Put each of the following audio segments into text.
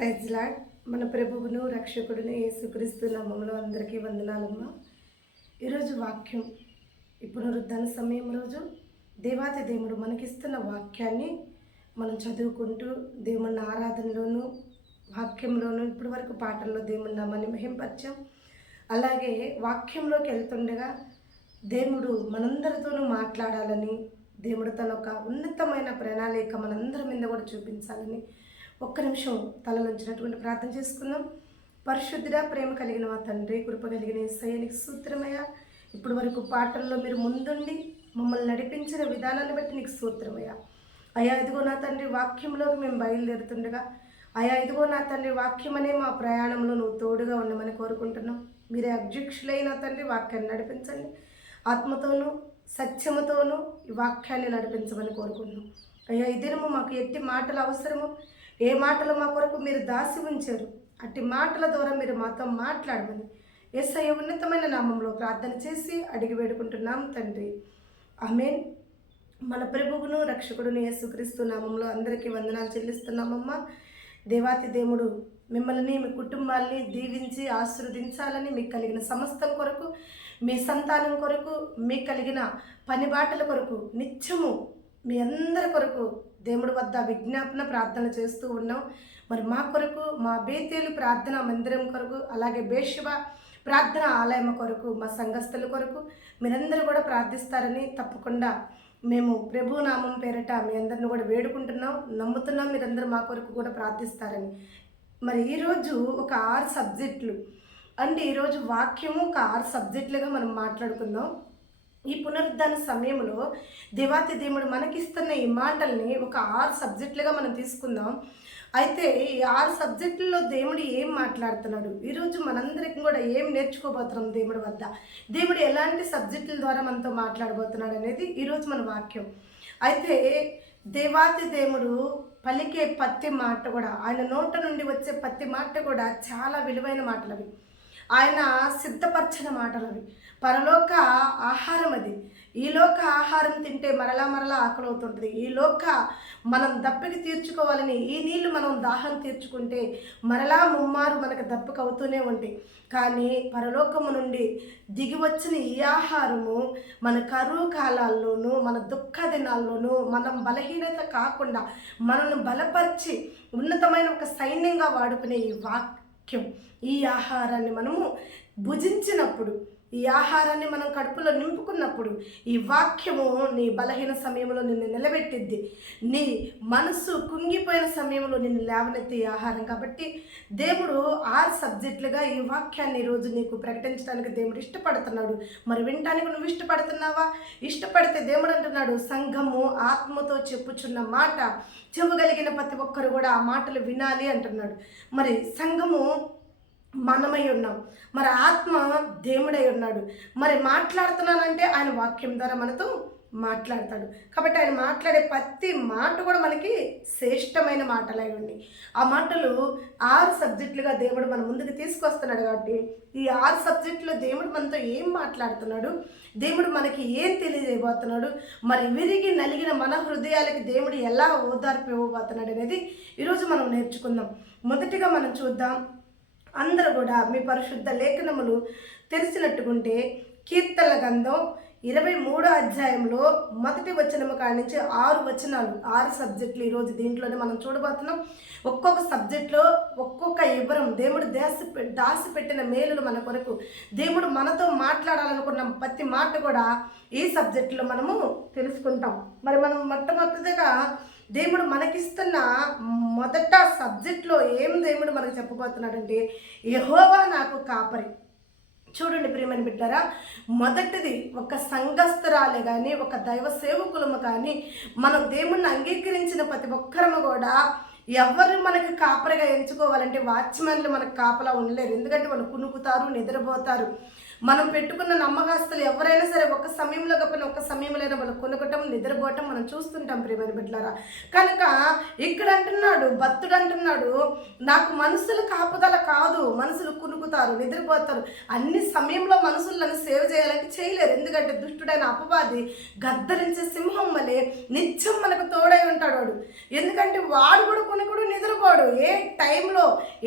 Praise lord. మన ప్రభువును రక్షకుడును యేసుక్రీస్తు నామములో అందరికీ వందనాలమ్మా. ఈరోజు వాక్యం ఈ పునరుద్ధాన సమయం రోజు దేవాతి దేవుడు మనకిస్తున్న వాక్యాన్ని మనం చదువుకుంటూ దేవుని ఆరాధనలోను వాక్యంలోను ఇప్పటి వరకు పాటల్లో దేవుని నామాన్ని మహింపరిచాం. అలాగే వాక్యంలోకి వెళ్తుండగా దేవుడు మనందరితోనూ మాట్లాడాలని, దేవుడు తన ఒక ఉన్నతమైన ప్రణాళిక మనందరి మీద కూడా చూపించాలని ఒక్క నిమిషం తలలోంచినటువంటి ప్రార్థన చేసుకుందాం. పరిశుద్ధుడా, ప్రేమ కలిగిన మా తండ్రి, కృప కలిగిన యేసయ్యనికి స్తోత్రమయ్యా. ఇప్పటి వరకు పాటల్లో మీరు ముందుండి మమ్మల్ని నడిపించిన విధానాన్ని బట్టి నీకు స్తోత్రమయ్యా. అయ్యా ఇదిగో నా తండ్రి, వాక్యంలోకి మేము బయలుదేరుతుండగా అయ్యా ఇదిగో నా తండ్రి, వాక్యం అనే మా ప్రయాణంలో నువ్వు తోడుగా ఉండమని కోరుకుంటున్నాం. మీరే అధ్యక్షులైన తండ్రి వాక్యాన్ని నడిపించండి. ఆత్మతోనూ సత్యముతోనూ ఈ వాక్యాన్ని నడిపించమని కోరుకుంటున్నాం. అయ్యా ఈ దినము మాకు ఎట్టి మాటలు అవసరము, ఏ మాటలు మా కొరకు మీరు దాసి ఉంచారు, అట్టి మాటల ద్వారా మీరు మాతో మాట్లాడమని యేసయ్య ఉన్నతమైన నామంలో ప్రార్థన చేసి అడిగి వేడుకుంటున్నాం తండ్రి, ఆమేన్. మన ప్రభువును రక్షకుడును యేసుక్రీస్తు నామంలో అందరికీ వందనాలు చెల్లిస్తున్నామమ్మా. దేవాతి దేవుడు మిమ్మల్ని మీ కుటుంబాల్ని దీవించి ఆశీర్వదించాలని, మీకు కలిగిన సమస్తం కొరకు, మీ సంతానం కొరకు, మీకు కలిగిన పని బాటల కొరకు నిత్యము మీ అందరి కొరకు దేవుడి వద్ద విజ్ఞాపన ప్రార్థన చేస్తూ ఉన్నాం. మరి మా కొరకు, మా బేతేలు ప్రార్థన మందిరం కొరకు, అలాగే బేషవ ప్రార్థన ఆలయం కొరకు, మా సంఘస్థుల కొరకు మీరందరూ కూడా ప్రార్థిస్తారని తప్పకుండా మేము ప్రభు నామం పేరట మీ అందరిని కూడా వేడుకుంటున్నాం, నమ్ముతున్నాం. మీరందరూ మా కొరకు కూడా ప్రార్థిస్తారని. మరి ఈరోజు ఒక 6 సబ్జెక్టులు అంటే ఈరోజు వాక్యము ఒక 6 సబ్జెక్టులుగా మనం మాట్లాడుకుందాం. ఈ పునరుద్ధాన సమయంలో దేవాతి దేవుడు మనకిస్తున్న ఈ మాటల్ని ఒక 6 సబ్జెక్టులుగా మనం తీసుకుందాం. అయితే ఈ 6 సబ్జెక్టుల్లో దేవుడు ఏం మాట్లాడుతున్నాడు, ఈరోజు మనందరికీ కూడా ఏం నేర్చుకోబోతున్నాం దేవుడి వద్ద, దేవుడు ఎలాంటి సబ్జెక్టుల ద్వారా మనతో మాట్లాడబోతున్నాడు అనేది ఈరోజు మన వాక్యం. అయితే దేవాతి దేవుడు పలికే ప్రతి మాట కూడా, ఆయన నోట నుండి వచ్చే ప్రతి మాట కూడా చాలా విలువైన మాటలు అవి, ఆయన సిద్ధపరచిన మాటలు అవి, పరలోక ఆహారం అది. ఈ లోక ఆహారం తింటే మరలా ఆకలి అవుతుంటుంది. ఈ లోక మనం దప్పికి తీర్చుకోవాలని, ఈ నీళ్లు మనం దాహం తీర్చుకుంటే మరలా ముమ్మారు మనకు దప్పిక అవుతూనే ఉంటాయి. కానీ పరలోకము నుండి దిగి వచ్చిన ఈ ఆహారము మన కరువు కాలాల్లోనూ, మన దుఃఖ దినాల్లోనూ మనం బలహీనత కాకుండా మనల్ని బలపరిచి ఉన్నతమైన ఒక సైన్యంగా వాడుకునే ఈ వాక్యం, ఈ ఆహారాన్ని మనము భుజించినప్పుడు, ఈ ఆహారాన్ని మనం కడుపులో నింపుకున్నప్పుడు ఈ వాక్యము నీ బలహీన సమయంలో నిన్ను నిలబెట్టిద్ది, నీ మనసు కుంగిపోయిన సమయంలో నిన్ను లేవనెత్తే ఆహారం. కాబట్టి దేవుడు 6 సబ్జెక్టులుగా ఈ వాక్యాన్ని ఈరోజు నీకు ప్రకటించడానికి దేవుడు ఇష్టపడుతున్నాడు. మరి వినటానికి నువ్వు ఇష్టపడుతున్నావా? ఇష్టపడితే దేవుడు అంటున్నాడు, సంఘము ఆత్మతో చెప్పుచున్న మాట చెవుగలిగిన ప్రతి ఒక్కరు కూడా ఆ మాటలు వినాలి అంటున్నాడు. మరి సంఘము మనమై ఉన్నాం, మరి ఆత్మ దేవుడై ఉన్నాడు. మరి మాట్లాడుతున్నానంటే ఆయన వాక్యం ద్వారా మనతో మాట్లాడతాడు. కాబట్టి ఆయన మాట్లాడే ప్రతి మాట కూడా మనకి శ్రేష్టమైన మాటలై ఉన్నాయి. ఆ మాటలు 6 సబ్జెక్టులుగా దేవుడు మన ముందుకు తీసుకొస్తున్నాడు. కాబట్టి ఈ 6 సబ్జెక్టులో దేవుడు మనతో ఏం మాట్లాడుతున్నాడు, దేవుడు మనకి ఏం తెలియజేయబోతున్నాడు, మరి విరిగి నలిగిన మన హృదయాలకి దేవుడు ఎలా ఓదార్పు ఇవ్వబోతున్నాడు అనేది ఈరోజు మనం నేర్చుకుందాం. మొదటిగా మనం చూద్దాం, అందరూ కూడా మీ పరిశుద్ధ లేఖనములు తెలిసినట్టుకుంటే కీర్తనల గ్రంథం 23వ అధ్యాయంలో 1వ వచనము కాడి నుంచి 6 వచనాలు, 6 సబ్జెక్టులు ఈరోజు దీంట్లోనే మనం చూడబోతున్నాం. ఒక్కొక్క సబ్జెక్టులో ఒక్కొక్క వివరం, దేవుడు దాసి పెట్టిన మేలులు మన కొరకు, దేవుడు మనతో మాట్లాడాలనుకున్న ప్రతి మాట కూడా ఈ సబ్జెక్టులో మనము తెలుసుకుంటాం. మరి మనం మొట్టమొదటిగా దేవుడు మనకిస్తున్న మొదట సబ్జెక్ట్లో ఏం దేవుడు మనకు చెప్పబోతున్నాడంటే, యెహోవా నాకు కాపరి. చూడండి ప్రియమైన బిడ్డారా, మొదటిది ఒక సంఘస్థురాలే కానీ, ఒక దైవ సేవకులము కానీ, మనం దేవుణ్ణి అంగీకరించిన ప్రతి ఒక్కరము కూడా ఎవరు మనకు కాపరిగా ఎంచుకోవాలంటే వాచ్మెన్లు మనకు కాపలా ఉండలేరు. ఎందుకంటే వాళ్ళు కునుకుతారు, నిద్రపోతారు. మనం పెట్టుకున్న నమ్మకస్తులు ఎవరైనా సరే ఒక సమయంలో కాకపోయినా ఒక సమయంలో వాళ్ళు కొనుక్కటం, నిద్రపోవటం మనం చూస్తుంటాం ప్రియమైన బిడ్డలారా. కనుక ఇక్కడ అంటున్నాడు, భక్తుడు అంటున్నాడు, నాకు మనుషులు కాపుదల కాదు, మనుషులు కునుకుతారు, నిద్రపోతారు. అన్ని సమయంలో మనుషులను సేవ చేయాలంటే చేయలేరు. ఎందుకంటే దుష్టుడైన అపవాది గద్దరించే సింహం వలె నిత్యం మనకు తోడై ఉంటాడు వాడు. ఎందుకంటే వాడు కూడా కొనుకుడు, నిద్రపోడు. చిక్కుకోడు. ఏ టైంలో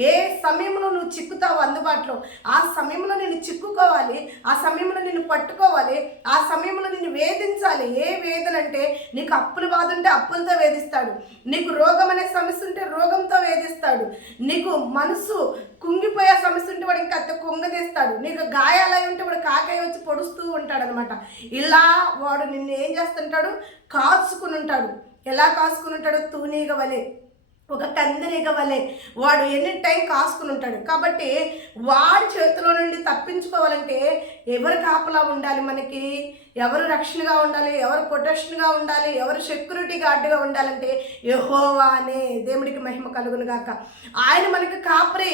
ఏ సమయంలో నువ్వు చిక్కుతావు అందుబాటులో ఆ సమయంలో నేను చిక్కుకోవాలి, ఆ సమయంలో నిన్ను పట్టుకోవాలి, ఆ సమయంలో నిన్ను వేధించాలి. ఏ వేదన అంటే నీకు అప్పుల బాధ ఉంటే అప్పులతో వేధిస్తాడు, నీకు రోగం అనే సమస్య ఉంటే రోగంతో వేధిస్తాడు, నీకు మనసు కుంగిపోయే సమస్య ఉంటే వాడు ఇంకా కుంగదీస్తాడు, నీకు గాయాలై ఉంటే వాడు కాకాయ వచ్చి పొడుస్తూ ఉంటాడు అనమాట. ఇలా వాడు నిన్ను ఏం చేస్తుంటాడు, కాచుకుని ఉంటాడు. ఎలా కాసుకుని ఉంటాడు, తూనీగ వలె, ఒక కందిరీగ వలె వాడు ఎనీ టైం కాసుకుని ఉంటాడు. కాబట్టి వాడి చేతిలో నుండి తప్పించుకోవాలంటే ఎవరు కాపలా ఉండాలి, మనకి ఎవరు రక్షణగా ఉండాలి, ఎవరు ప్రొటెక్షన్గా ఉండాలి, ఎవరు సెక్యూరిటీ గార్డుగా ఉండాలంటే యెహోవా అనే దేవుడికి మహిమ కలుగును గాక. ఆయన మనకి కాపరి.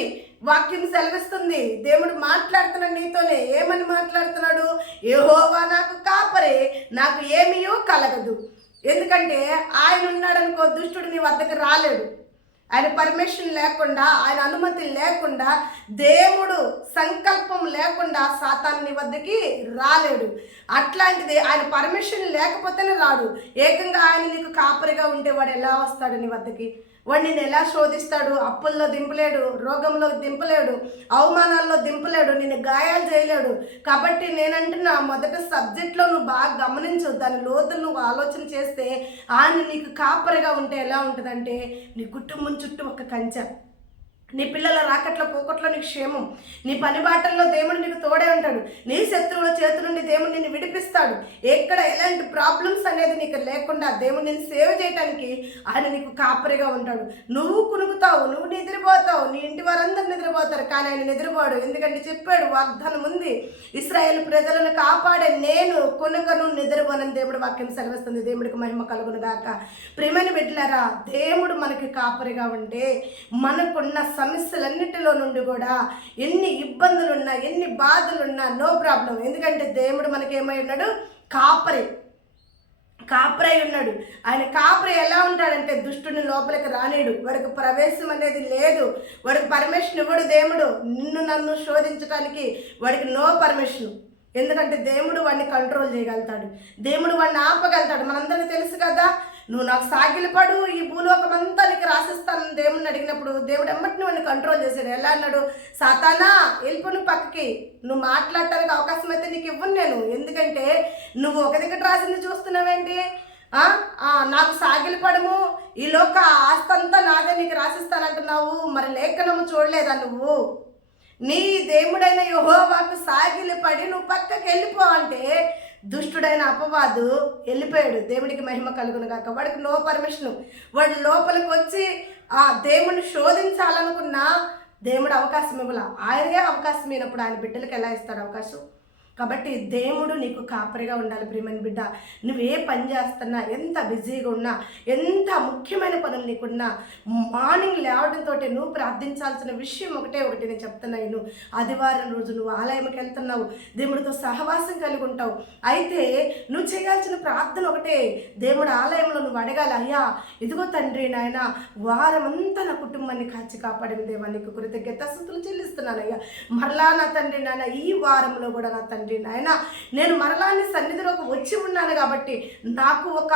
వాక్యం సెలవిస్తుంది, దేవుడు మాట్లాడుతున్నాడు నీతోనే. ఏమని మాట్లాడుతున్నాడు, యెహోవా నాకు కాపరి, నాకు ఏమీయూ కలగదు. ఎందుకంటే ఆయన ఉన్నాడనుకో దుష్టుడు నీ వద్దకు రాలేడు. ఆయన పర్మిషన్ లేకుండా, ఆయన అనుమతి లేకుండా, దేవుడు సంకల్పం లేకుండా సాతాను నీ వద్దకి రాలేడు. అట్లాంటిది ఆయన పర్మిషన్ లేకపోతేనే రాడు. ఏకంగా ఆయన నీకు కాపరిగా ఉంటే వాడు ఎలా వస్తాడు నీ వద్దకి? వాడు నిన్ను ఎలా శోధిస్తాడు? అప్పుల్లో దింపలేడు, రోగంలో దింపలేడు, అవమానాల్లో దింపలేడు, నిన్ను గాయాలు చేయలేడు. కాబట్టి నేనంటున్నా, మొదటి సబ్జెక్ట్లో నువ్వు బాగా గమనించు, దాని లోతులు నువ్వు ఆలోచన చేస్తే ఆయన నీకు కాపరిగా ఉంటే ఎలా ఉంటుందంటే నీ కుటుంబం చుట్టూ ఒక కంచె, నీ పిల్లల రాకట్లో పోకట్లో నీకు క్షేమం, నీ పని బాటల్లో దేవుడు నీకు తోడే ఉంటాడు, నీ శత్రువుల చేతి నుండి దేవుడు నిన్ను విడిపిస్తాడు. ఎక్కడ ఎలాంటి ప్రాబ్లమ్స్ అనేది నీకు లేకుండా దేవుడు నిన్ను సేవ్ చేయడానికి ఆయన నీకు కాపరిగా ఉంటాడు. నువ్వు కునుకుతావు, నువ్వు నిద్రపోతావు, నీ ఇంటి వారందరూ నిద్రపోతారు, కానీ ఆయన నిద్రపోడు. ఎందుకంటే చెప్పాడు, వాగ్దానం ఉంది, ఇశ్రాయేలు ప్రజలను కాపాడే నేను కొనుకను నిద్రపోనని దేవుడు వాక్యం సెలవిస్తుంది. దేవుడికి మహిమ కలుగును గాక. ప్రియమైన బిడ్డలారా, దేవుడు మనకి కాపరిగా ఉంటే మనకున్న సమస్యలన్నిటిలో నుండి కూడా ఎన్ని ఇబ్బందులున్నా, ఎన్ని బాధలున్నా నో ప్రాబ్లం. ఎందుకంటే దేవుడు మనకేమై ఉన్నాడు, కాపరై ఉన్నాడు. ఆయన కాపరి ఎలా ఉంటాడంటే దుష్టుని లోపలికి రానేడు, వాడికి ప్రవేశం అనేది లేదు, వాడికి పర్మిషన్ ఇవ్వడు దేవుడు. నిన్ను నన్ను శోధించడానికి వాడికి నో పర్మిషన్. ఎందుకంటే దేవుడు వాడిని కంట్రోల్ చేయగలుగుతాడు, దేవుడు వాడిని ఆపగలుగుతాడు. మనందరికీ తెలుసు కదా, నువ్వు నాకు సాగిలపడు, ఈ భూలోకం అంతా నీకు రాసిస్తాను దేవుడిని అడిగినప్పుడు దేవుడు ఎమ్మటిని వాడిని కంట్రోల్ చేశాడు. ఎలా అన్నాడు, సాతానా వెళ్ళిపో నువ్వు పక్కకి, నువ్వు మాట్లాడటానికి అవకాశం అయితే నీకు ఇవ్వను నేను. ఎందుకంటే నువ్వు ఒక దగ్గర రాసింది చూస్తున్నావేంటి, నాకు సాగిలపడము, ఈ లోక ఆస్తంతా నాదే నీకు రాసిస్తానంటున్నావు. మరి లేఖనము చూడలేదా నువ్వు? నీ దేవుడైన యెహోవాకు సాగిలపడి నువ్వు పక్కకి వెళ్ళిపో అంటే దుష్టుడైన అపవాదు వెళ్ళిపోయాడు. దేవుడికి మహిమ కలుగును గాక. వాడికి నో పర్మిషన్. వాడు లోపలికి వచ్చి ఆ దేవుడిని శోధించాలనుకున్నా దేవుడు అవకాశం ఇవ్వాల. ఆయనే అవకాశం ఇవ్వనప్పుడు ఆయన బిడ్డలకు ఎలా ఇస్తాడు అవకాశం? కాబట్టి దేవుడు నీకు కాపరిగా ఉండాలి. ప్రియమైన బిడ్డ, నువ్వు ఏ పని చేస్తున్నా, ఎంత బిజీగా ఉన్నా, ఎంత ముఖ్యమైన పనులు నీకున్నా, మార్నింగ్ లేవడంతో నువ్వు ప్రార్థించాల్సిన విషయం ఒకటి నేను చెప్తున్నాను. ఆదివారం రోజు నువ్వు ఆలయంకి వెళ్తున్నావు, దేవుడితో సహవాసం కలిగి ఉంటావు. అయితే నువ్వు చేయాల్సిన ప్రార్థన ఒకటే, దేవుడు ఆలయంలో నువ్వు అడగాలి, అయ్యా ఇదిగో తండ్రి నాయన వారం అంతా నా కుటుంబాన్ని కాచి కాపాడిన దేవా నీకు కృతజ్ఞతాస్తుతులు చెల్లిస్తున్నాను. అయ్యా మరలా నా తండ్రి నాయన ఈ వారంలో కూడా నా తండ్రి నాయన నేను మరలాన్ని సన్నిధిలోకి వచ్చి ఉన్నాను కాబట్టి నాకు ఒక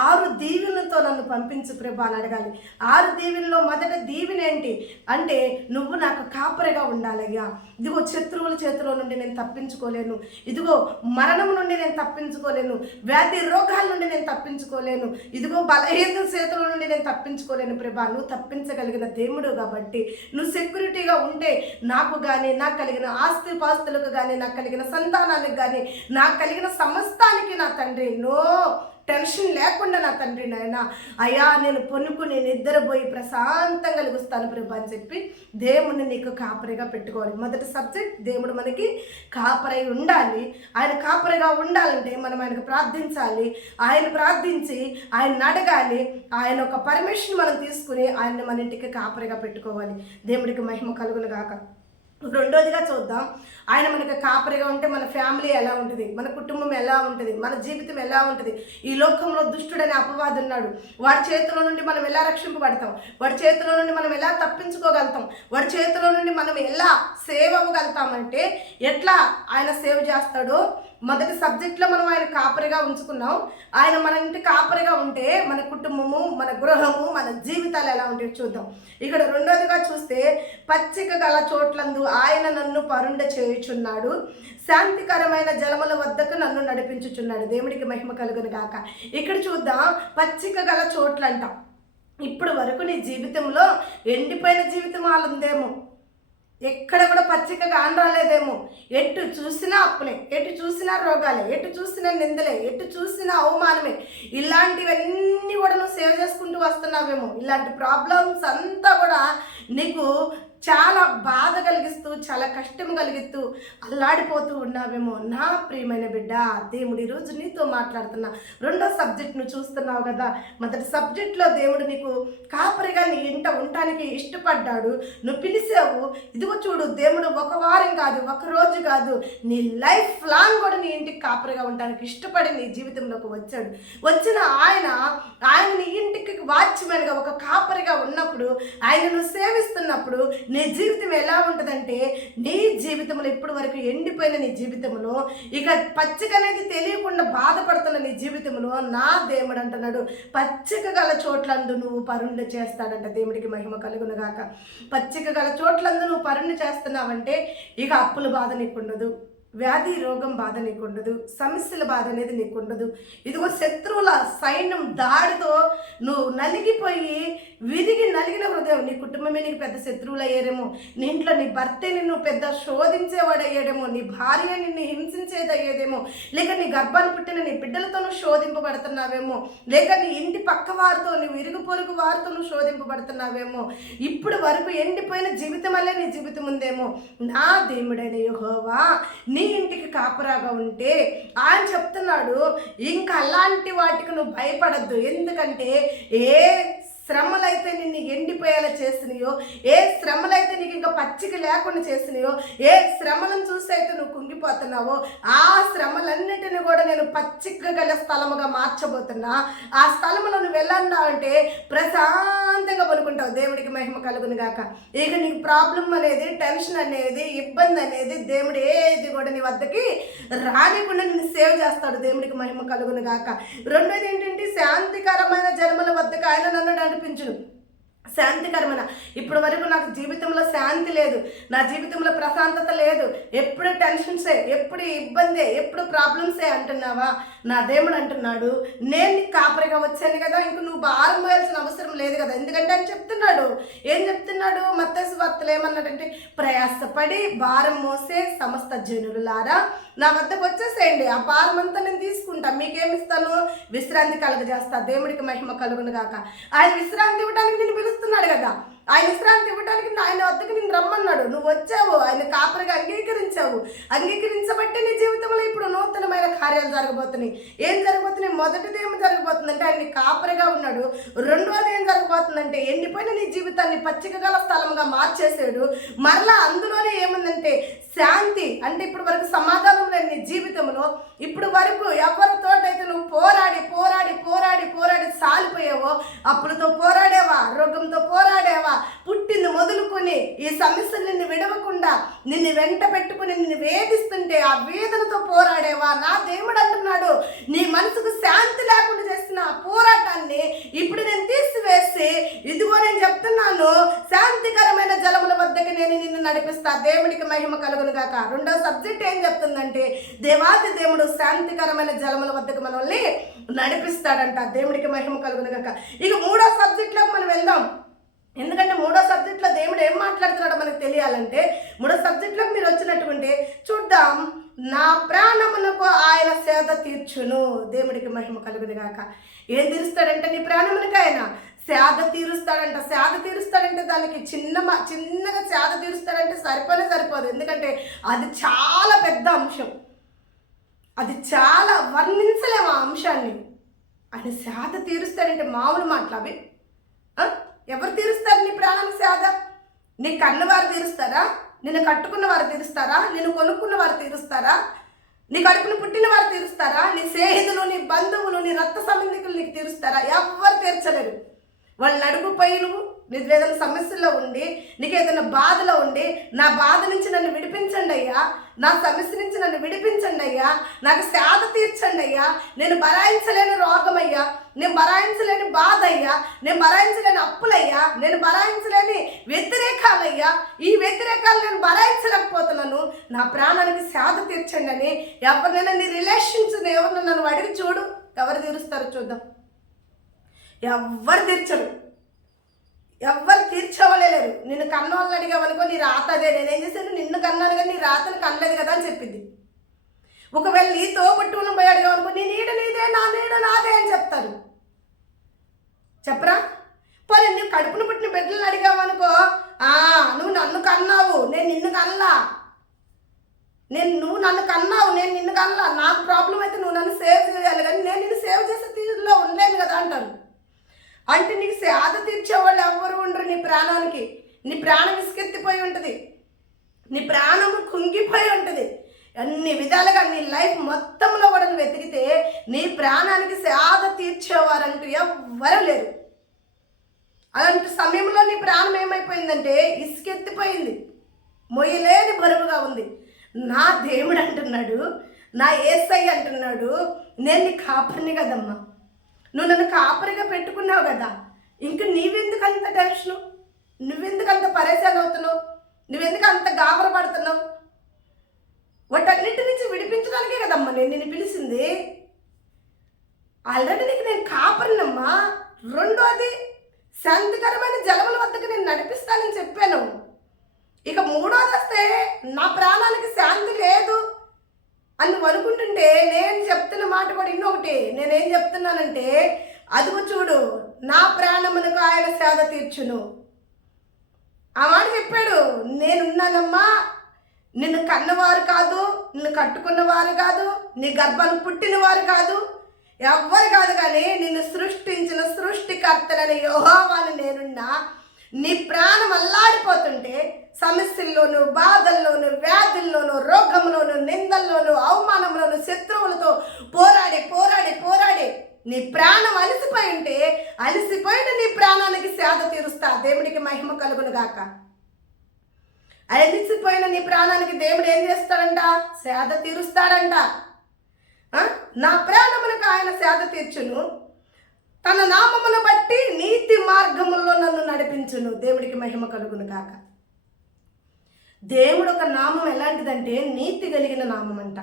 6 దీవెనలతో నన్ను పంపించు ప్రభా అని అడగాలి. 6 దీవెనలో మొదటి దీవెన ఏంటి అంటే నువ్వు నాకు కాపరిగా ఉండాలయ్యా. ఇదిగో శత్రువుల చేతిలో నుండి నేను తప్పించుకోలేను, ఇదిగో మరణం నుండి నేను తప్పించుకోలేను, వ్యాధి రోగాల నుండి నేను తప్పించుకోలేను, ఇదిగో బలహీన చేతుల నుండి నేను తప్పించుకోలేను ప్రభా. నువ్వు తప్పించగలిగిన దేవుడు కాబట్టి నువ్వు సెక్యూరిటీగా ఉంటే నాకు కానీ, నాకు కలిగిన ఆస్తి పాస్తులకు కానీ, నాకు కలిగిన సంతానానికి కానీ, నాకు కలిగిన సమస్తానికి నా తండ్రి నో టెన్షన్ లేకుండా నా తండ్రి నాయన అయ్యా నేను పొనుకుని నిద్రపోయి ప్రశాంతంగా కలిగిస్తాను ప్రభా అని చెప్పి దేవుడిని నీకు కాపరిగా పెట్టుకోవాలి. మొదటి సబ్జెక్ట్, దేవుడు మనకి కాపరై ఉండాలి. ఆయన కాపరిగా ఉండాలంటే మనం ఆయనకు ప్రార్థించాలి, ఆయన ప్రార్థించి ఆయన అడగాలి, ఆయన ఒక పర్మిషన్ మనం తీసుకుని ఆయన్ని మన ఇంటికి కాపరిగా పెట్టుకోవాలి. దేవుడికి మహిమ కలుగును గాక. రెండోదిగా చూద్దాం, ఆయన మనకి కాపరిగా ఉంటే మన ఫ్యామిలీ ఎలా ఉంటుంది, మన కుటుంబం ఎలా ఉంటుంది, మన జీవితం ఎలా ఉంటుంది. ఈ లోకంలో దుష్టుడనే అపవాది ఉన్నాడు, వాడి చేతిలో నుండి మనం ఎలా రక్షింపబడతాం, వాడి చేతిలో నుండి మనం ఎలా తప్పించుకోగలుగుతాం, వాడి చేతిలో నుండి మనం ఎలా సేవ్ అవ్వగలుగుతామంటే ఎట్లా ఆయన సేవ్ చేస్తాడో మొదటి సబ్జెక్ట్లో మనం ఆయన కాపరిగా ఉంచుకున్నాం. ఆయన మన ఇంటి కాపరిగా ఉంటే మన కుటుంబము, మన గృహము, మన జీవితాలు ఎలా ఉంటాయో చూద్దాం. ఇక్కడ రెండోదిగా చూస్తే, పచ్చిక గల చోట్లందు ఆయన నన్ను పరుండ చేయుచున్నాడు, శాంతికరమైన జలముల వద్దకు నన్ను నడిపించుచున్నాడు. దేవుడికి మహిమ కలుగును గాక. ఇక్కడ చూద్దాం, పచ్చిక గల చోట్లంట. ఇప్పుడు వరకు నీ జీవితంలో ఎండిపోయిన జీవితం వాళ్ళుందేమో, ఎక్కడ కూడా పచ్చికగా రాలేదేమో, ఎటు చూసినా అప్పులే, ఎటు చూసినా రోగాలే, ఎటు చూసినా నిందలే, ఎటు చూసినా అవమానమే, ఇలాంటివన్నీ కూడా నువ్వు సేవ్ చేసుకుంటూ వస్తున్నావేమో. ఇలాంటి ప్రాబ్లమ్స్ అంతా కూడా నీకు చాలా బాధ కలిగిస్తూ, చాలా కష్టం కలిగిస్తూ అల్లాడిపోతూ ఉన్నావేమో. నా ప్రియమైన బిడ్డ, దేవుడు ఈరోజు నీతో మాట్లాడుతున్నా. రెండో సబ్జెక్ట్ నువ్వు చూస్తున్నావు కదా. మొదటి సబ్జెక్ట్లో దేవుడు నీకు కాపరిగా నీ ఇంట ఉండటానికి ఇష్టపడ్డాడు. నువ్వు పిలిచావు. ఇదిగో చూడు, దేవుడు ఒక వారం కాదు, ఒక రోజు కాదు, నీ లైఫ్ లాంగ్ కూడా నీ ఇంటికి కాపరిగా ఉండటానికి ఇష్టపడి నీ జీవితంలోకి వచ్చాడు. వచ్చిన ఆయన నీ ఇంటికి వాచ్మెన్గా, ఒక కాపరిగా ఉన్నప్పుడు, ఆయన నువ్వు సేవిస్తున్నప్పుడు నీ జీవితం ఎలా ఉంటుందంటే, నీ జీవితంలో ఇప్పటి వరకు ఎండిపోయిన నీ జీవితంలో, ఇక పచ్చిక అనేది తెలియకుండా బాధపడుతున్న నీ జీవితంలో నా దేవుడు అంటున్నాడు, పచ్చిక గల చోట్లందు నువ్వు పరుండ చేస్తాడంట. దేవుడికి మహిమ కలుగును గాక. పచ్చిక గల చోట్లందు నువ్వు పరుండ చేస్తున్నావంటే ఇక అప్పుల బాధ నీకుండదు, వ్యాధి రోగం బాధ నీకుండదు, సమస్యల బాధ అనేది నీకుండదు. ఇదిగో శత్రువుల సైన్యం దాడితో నువ్వు నలిగిపోయి విరిగి నలిగిన హృదయం, నీ కుటుంబమే నీకు పెద్ద శత్రువులు అయ్యారేమో, నీ ఇంట్లో నీ భర్తే నిన్ను పెద్ద శోధించేవాడు అయ్యాడేమో, నీ భార్య నిన్ను హింసించేది అయ్యేదేమో, లేక నీ గర్భాన్ని పుట్టిన నీ బిడ్డలతో నువ్వు శోధింపబడుతున్నావేమో, లేక నీ ఇంటి పక్క వారితో, నువ్వు ఇరుగు పొరుగు వారితో నువ్వు శోధింపబడుతున్నావేమో, ఇప్పుడు వరకు ఎండిపోయిన జీవితం వల్లే నీ జీవితం ఉందేమో. నా దేవుడైన యెహోవా నీ ఇంటికి కాపరాగా ఉంటే ఆయన చెప్తున్నాడు, ఇంకా అలాంటి వాటికి నువ్వు భయపడద్దు. ఎందుకంటే ఏ శ్రమలైతే నిన్ను ఎండిపోయేలా చేసినాయో, ఏ శ్రమలైతే నీకు ఇంకా పచ్చిక లేకుండా చేసినాయో, ఏ శ్రమలను చూసి అయితే నువ్వు కుంగిపోతున్నావో, ఆ శ్రమలన్నిటిని కూడా నేను పచ్చిక గల స్థలముగా మార్చబోతున్నా. ఆ స్థలములో నువ్వు వెళ్ళన్నావు అంటే ప్రశాంతంగా పడుకుంటావు. దేవుడికి మహిమ కలుగును గాక. ఇక నీకు ప్రాబ్లం అనేది, టెన్షన్ అనేది, ఇబ్బంది అనేది దేవుడు ఏది కూడా నీ వద్దకి రానికుండా నిన్ను సేవ్ చేస్తాడు. దేవుడికి మహిమ కలుగును గాక. రెండోది ఏంటంటే, శాంతికరమైన జలముల వద్దకు ఆయన నన్ను నడిపించును. శాంతికరమైన, ఇప్పటి వరకు నాకు జీవితంలో శాంతి లేదు, నా జీవితంలో ప్రశాంతత లేదు, ఎప్పుడు టెన్షన్సే, ఎప్పుడు ఇబ్బందే, ఎప్పుడు ప్రాబ్లమ్సే అంటున్నావా? నా దేవుడు అంటున్నాడు, నేను నీకు కాపరిగా వచ్చాను కదా, ఇంక నువ్వు భారం మోయాల్సిన అవసరం లేదు కదా. ఎందుకంటే ఆయన చెప్తున్నాడు, ఏం చెప్తున్నాడు? మత్తయి సువార్తలో ఏమన్నాడంటే, ప్రయాసపడి భారం మోసే సమస్త జనులారా నా వద్దకు వచ్చేసేయండి, ఆ భారం అంతా నేను తీసుకుంటా, మీకేమిస్తాను? విశ్రాంతి కలుగజేస్తా. దేవుడికి మహిమ కలుగును గాక. ఆయన విశ్రాంతి ఇవ్వడానికి నేను పిలుస్తున్నాడు కదా. ఆయన విశ్రాంతి ఇవ్వడానికి ఆయన వద్దకు నేను రమ్మన్నాడు. నువ్వు వచ్చావు, ఆయన కాపరిగా అంగీకరించావు. అంగీకరించబట్టి నీ జీవితంలో ఇప్పుడు నూతనమైన కార్యాలు జరగబోతున్నాయి. ఏం జరగబోతున్నాయి? మొదటిది ఏమి జరగబోతుందంటే, ఆయన కాపరిగా ఉన్నాడు. రెండోది ఏం జరగబోతుందంటే, ఎండిపోయిన నీ జీవితాన్ని పచ్చిక గల స్థలంగా మార్చేసాడు. మరలా అందులోనే ఏముందంటే శాంతి. అంటే ఇప్పుడు వరకు సమాధానం లేని నీ జీవితంలో, ఇప్పుడు వరకు ఎవరితోటైతే నువ్వు పోరాడి పోరాడి పోరాడి పోరాడి సాలిపోయావో, అప్పుడుతో పోరాడేవా, రోగంతో పోరాడేవా, పుట్టింది మొదలుకొని ఈ సమస్యలు నిన్ను విడవకుండా నిన్ను వెంట పెట్టుకుని నిన్ను వేధిస్తుంటే ఆ వేదనతో పోరాడేవా? నా దేవుడు అంటున్నాడు, నీ మనసుకు శాంతి లేకుండా చేస్తున్న ఆ పోరాటాన్ని ఇప్పుడు నేను తీసివేసి, ఇదిగో నేను చెప్తున్నాను, శాంతికరమైన జలముల వద్దకు నేను నిన్ను నడిపిస్తా. దేవుడికి మహిమ కలుగును గాక. రెండో సబ్జెక్ట్ ఏం చెప్తుందంటే, దేవాది దేవుడు శాంతికరమైన జలముల వద్దకు మనల్ని నడిపిస్తాడంట. దేవుడికి మహిమ కలుగును గాక. ఇక మూడో సబ్జెక్ట్లోకి మనం వెళ్దాం. ఎందుకంటే మూడో సబ్జెక్ట్లో దేవుడు ఏం మాట్లాడుతున్నాడో మనకు తెలియాలంటే, మూడో సబ్జెక్ట్లోకి మీరు వచ్చినటువంటి చూద్దాం. నా ప్రాణమునకు ఆయన సేద తీర్చును. దేవుడికి మహిమ కలుగును గాక. ఏం తీరుస్తాడంటే నీ ప్రాణమునకు ఆయన సేద తీరుస్తాడంట. సేద తీరుస్తాడంటే దానికి చిన్నగా సేద తీరుస్తాడంటే సరిపోదు. ఎందుకంటే అది చాలా పెద్ద అంశం, అది చాలా వర్ణించలేము ఆ అంశాన్ని. ఆయన సేద తీరుస్తాడంటే మామూలు మాటలు అవి. ఎవరు తీరుస్తారు నీ ప్రాణానికి సేద? నీ కన్ను వారు తీరుస్తారా? నిన్ను కట్టుకున్న వారు తీరుస్తారా? నిన్ను కొనుక్కున్న వారు తీరుస్తారా? నీ కడుపును పుట్టిన వారు తీరుస్తారా? నీ స్నేహితులు, నీ బంధువులు, నీ రక్త సంబంధికులు నీకు తీరుస్తారా? ఎవ్వరు తీర్చలేరు. వాళ్ళు అడుగుపోయి నువ్వు నీకు ఏదైనా సమస్యలో ఉండి, నీకు ఏదైనా బాధలో ఉండి, నా బాధ నుంచి నన్ను విడిపించండి అయ్యా, నా సమస్య నుంచి నన్ను విడిపించండి అయ్యా, నాకు సేద తీర్చండి అయ్యా, నేను భరాయించలేని రోగం అయ్యా, నేను భరాయించలేని బాధ అయ్యా, నేను భరాయించలేని అప్పులయ్యా, నేను భరాయించలేని వ్యతిరేకాలయ్యా, ఈ వ్యతిరేకాలు నేను భరాయించలేకపోతున్నాను, నా ప్రాణానికి సేద తీర్చండి అని ఎవరినైనా నీ రిలేషన్స్ ఎవరినైనా నన్ను అడిగి చూడు, ఎవరు తీరుస్తారో చూద్దాం. ఎవ్వరు తీర్చరు, ఎవ్వరు తీర్చవలేరు. నిన్ను కన్నోళ్ళని అడిగావనుకో, నీ రాత అదే, నేనేం చేశాను, నిన్ను కన్నాను కానీ నీ రాతను కనలేదు కదా అని చెప్పింది. ఒకవేళ నీతో పుట్టుకుని పోయి అడిగావనుకో, నీ నీడ నీదే, నా నీడ నాదే అని చెప్తారు. చెప్పరా? పోనీ నువ్వు కడుపును పుట్టిన బిడ్డలను అడిగావనుకో, నువ్వు నన్ను కన్నావు, నేను నిన్ను కనలా, నువ్వు నన్ను కన్నావు, నేను నిన్ను కనలా, నాకు ప్రాబ్లం అయితే నువ్వు నన్ను సేవ్ చేయాలి కానీ నేను నిన్ను సేవ్ చేసే తీరులో ఉండలేను కదా అంటారు. అంటే నీకు సేద తీర్చేవాళ్ళు ఎవరు ఉండరు. నీ ప్రాణానికి, నీ ప్రాణం విసుకెత్తిపోయి ఉంటుంది, నీ ప్రాణము కుంగిపోయి ఉంటుంది. అన్ని విధాలుగా నీ లైఫ్ మొత్తంలో కూడా నువ్వు వెతికితే నీ ప్రాణానికి సేద తీర్చేవారంటూ ఎవ్వరూ లేరు. అలాంటి సమయంలో నీ ప్రాణం ఏమైపోయిందంటే ఇసుకెత్తిపోయింది, మొయ్యలేని బరువుగా ఉంది. నా దేవుడు అంటున్నాడు, నా యేసయ్య అంటున్నాడు, నేను నీ కాపరిని కదమ్మా, నువ్వు నన్ను కాపరిగా పెట్టుకున్నావు కదా, ఇంక నీవెందుకు అంత టెన్షను, నువ్వెందుకు అంత పరేషాన్ అవుతున్నావు, నువ్వెందుకు అంత గాబరపడుతున్నావు? వాటన్నిటి నుంచి విడిపించడానికే కదమ్మా నేను నిన్ను పిలిచింది. ఆల్రెడీ నీకు నేను కాపరినమ్మా. రెండోది, శాంతికరమైన జలముల వద్దకు నేను నడిపిస్తానని చెప్పాను. ఇక మూడోది వస్తే నా ప్రాణానికి శాంతి లేదు అని నువ్వు అనుకుంటుంటే నేను చెప్తున్న మాట కూడా ఇంకొకటి. నేనేం చెప్తున్నానంటే, అదుగు చూడు, నా ప్రాణమునకు ఆయన సేద తీర్చును. ఆ మాట చెప్పాడు. నేనున్నానమ్మా, నిన్ను కన్నవారు కాదు, నిన్ను కట్టుకున్నవారు కాదు, నీ గర్భాన్ని పుట్టినవారు కాదు, ఎవ్వరు కాదు, కానీ నిన్ను సృష్టించిన సృష్టికర్తలని యెహోవాను నేనున్నా. నీ ప్రాణం అల్లాడిపోతుంటే సమస్యల్లోనూ, బాధల్లోనూ, వ్యాధుల్లోనూ, రోగంలోనూ, నిందల్లోనూ, అవమానంలోనూ, శత్రువులతో పోరాడి పోరాడి పోరాడి నీ ప్రాణం అలసిపోయి ఉంటే, అలసిపోయిన నీ ప్రాణానికి సేద తీరుస్తా. దేవుడికి మహిమ కలుగును గాక. అలసిపోయిన నీ ప్రాణానికి దేవుడు ఏం చేస్తాడంట? సేద తీరుస్తాడంట. నా ప్రాణమునకు ఆయన సేద తీర్చును, తన నామమును బట్టి నీతి మార్గముల్లో నన్ను నడిపించును. దేవుడికి మహిమ కలుగును గాక. దేవుడు ఒక నామం ఎలాంటిదంటే నీతి కలిగిన నామం అంట.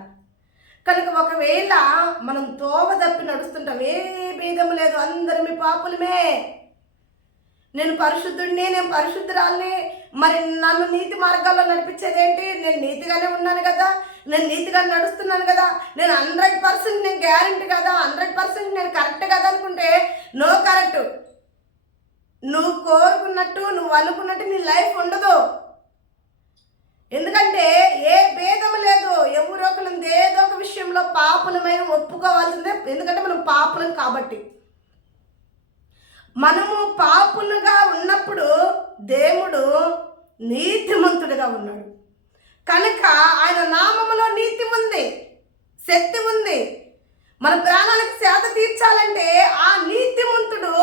కనుక ఒకవేళ మనం తోవ తప్పి నడుస్తుంటాం, ఏ భేదం లేదు, అందరమి పాపులమే, నేను పరిశుద్ధుడిని, నేను పరిశుద్ధురాల్ని, మరి నన్ను నీతి మార్గాల్లో నడిపించేదేంటి? నేను నీతిగానే ఉన్నాను కదా, నేను నీతిగా నడుస్తున్నాను కదా, నేను 100% నేను గ్యారెంటీ కదా, 100% నేను కరెక్ట్ కదా అనుకుంటే నో కరెక్ట్. నువ్వు కోరుకున్నట్టు, నువ్వు అనుకున్నట్టు నీ లైఫ్ ఉండదు. ఎందుకంటే ఏ భేదం లేదు, ఎవరో ఒకరు ఏదో ఒక విషయంలో పాపులమైన ఒప్పుకోవాల్సిందే. ఎందుకంటే మనం పాపులం కాబట్టి. మనము పాపులుగా ఉన్నప్పుడు దేవుడు నీతిమంతుడిగా ఉన్నాడు కనుక ఆయన నామములో నీతి ఉంది, శక్తి ఉంది. మన ప్రాణాలకు సేద తీర్చాలంటే ఆ నీతిమంతుడు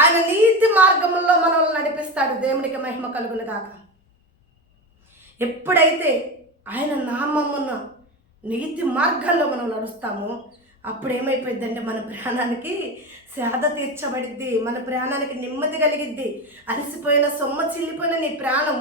ఆయన నీతి మార్గంలో మనల్ని నడిపిస్తాడు. దేవుడికి మహిమ కలుగును గాక. ఎప్పుడైతే ఆయన నామమున నీతి మార్గాల్లో మనం నడుస్తామో అప్పుడు ఏమైపోయిందంటే మన ప్రాణానికి సేద తీర్చబడిద్ది, మన ప్రాణానికి నెమ్మది కలిగిద్ది. అలసిపోయిన సొమ్మ చిల్లిపోయిన నీ ప్రాణం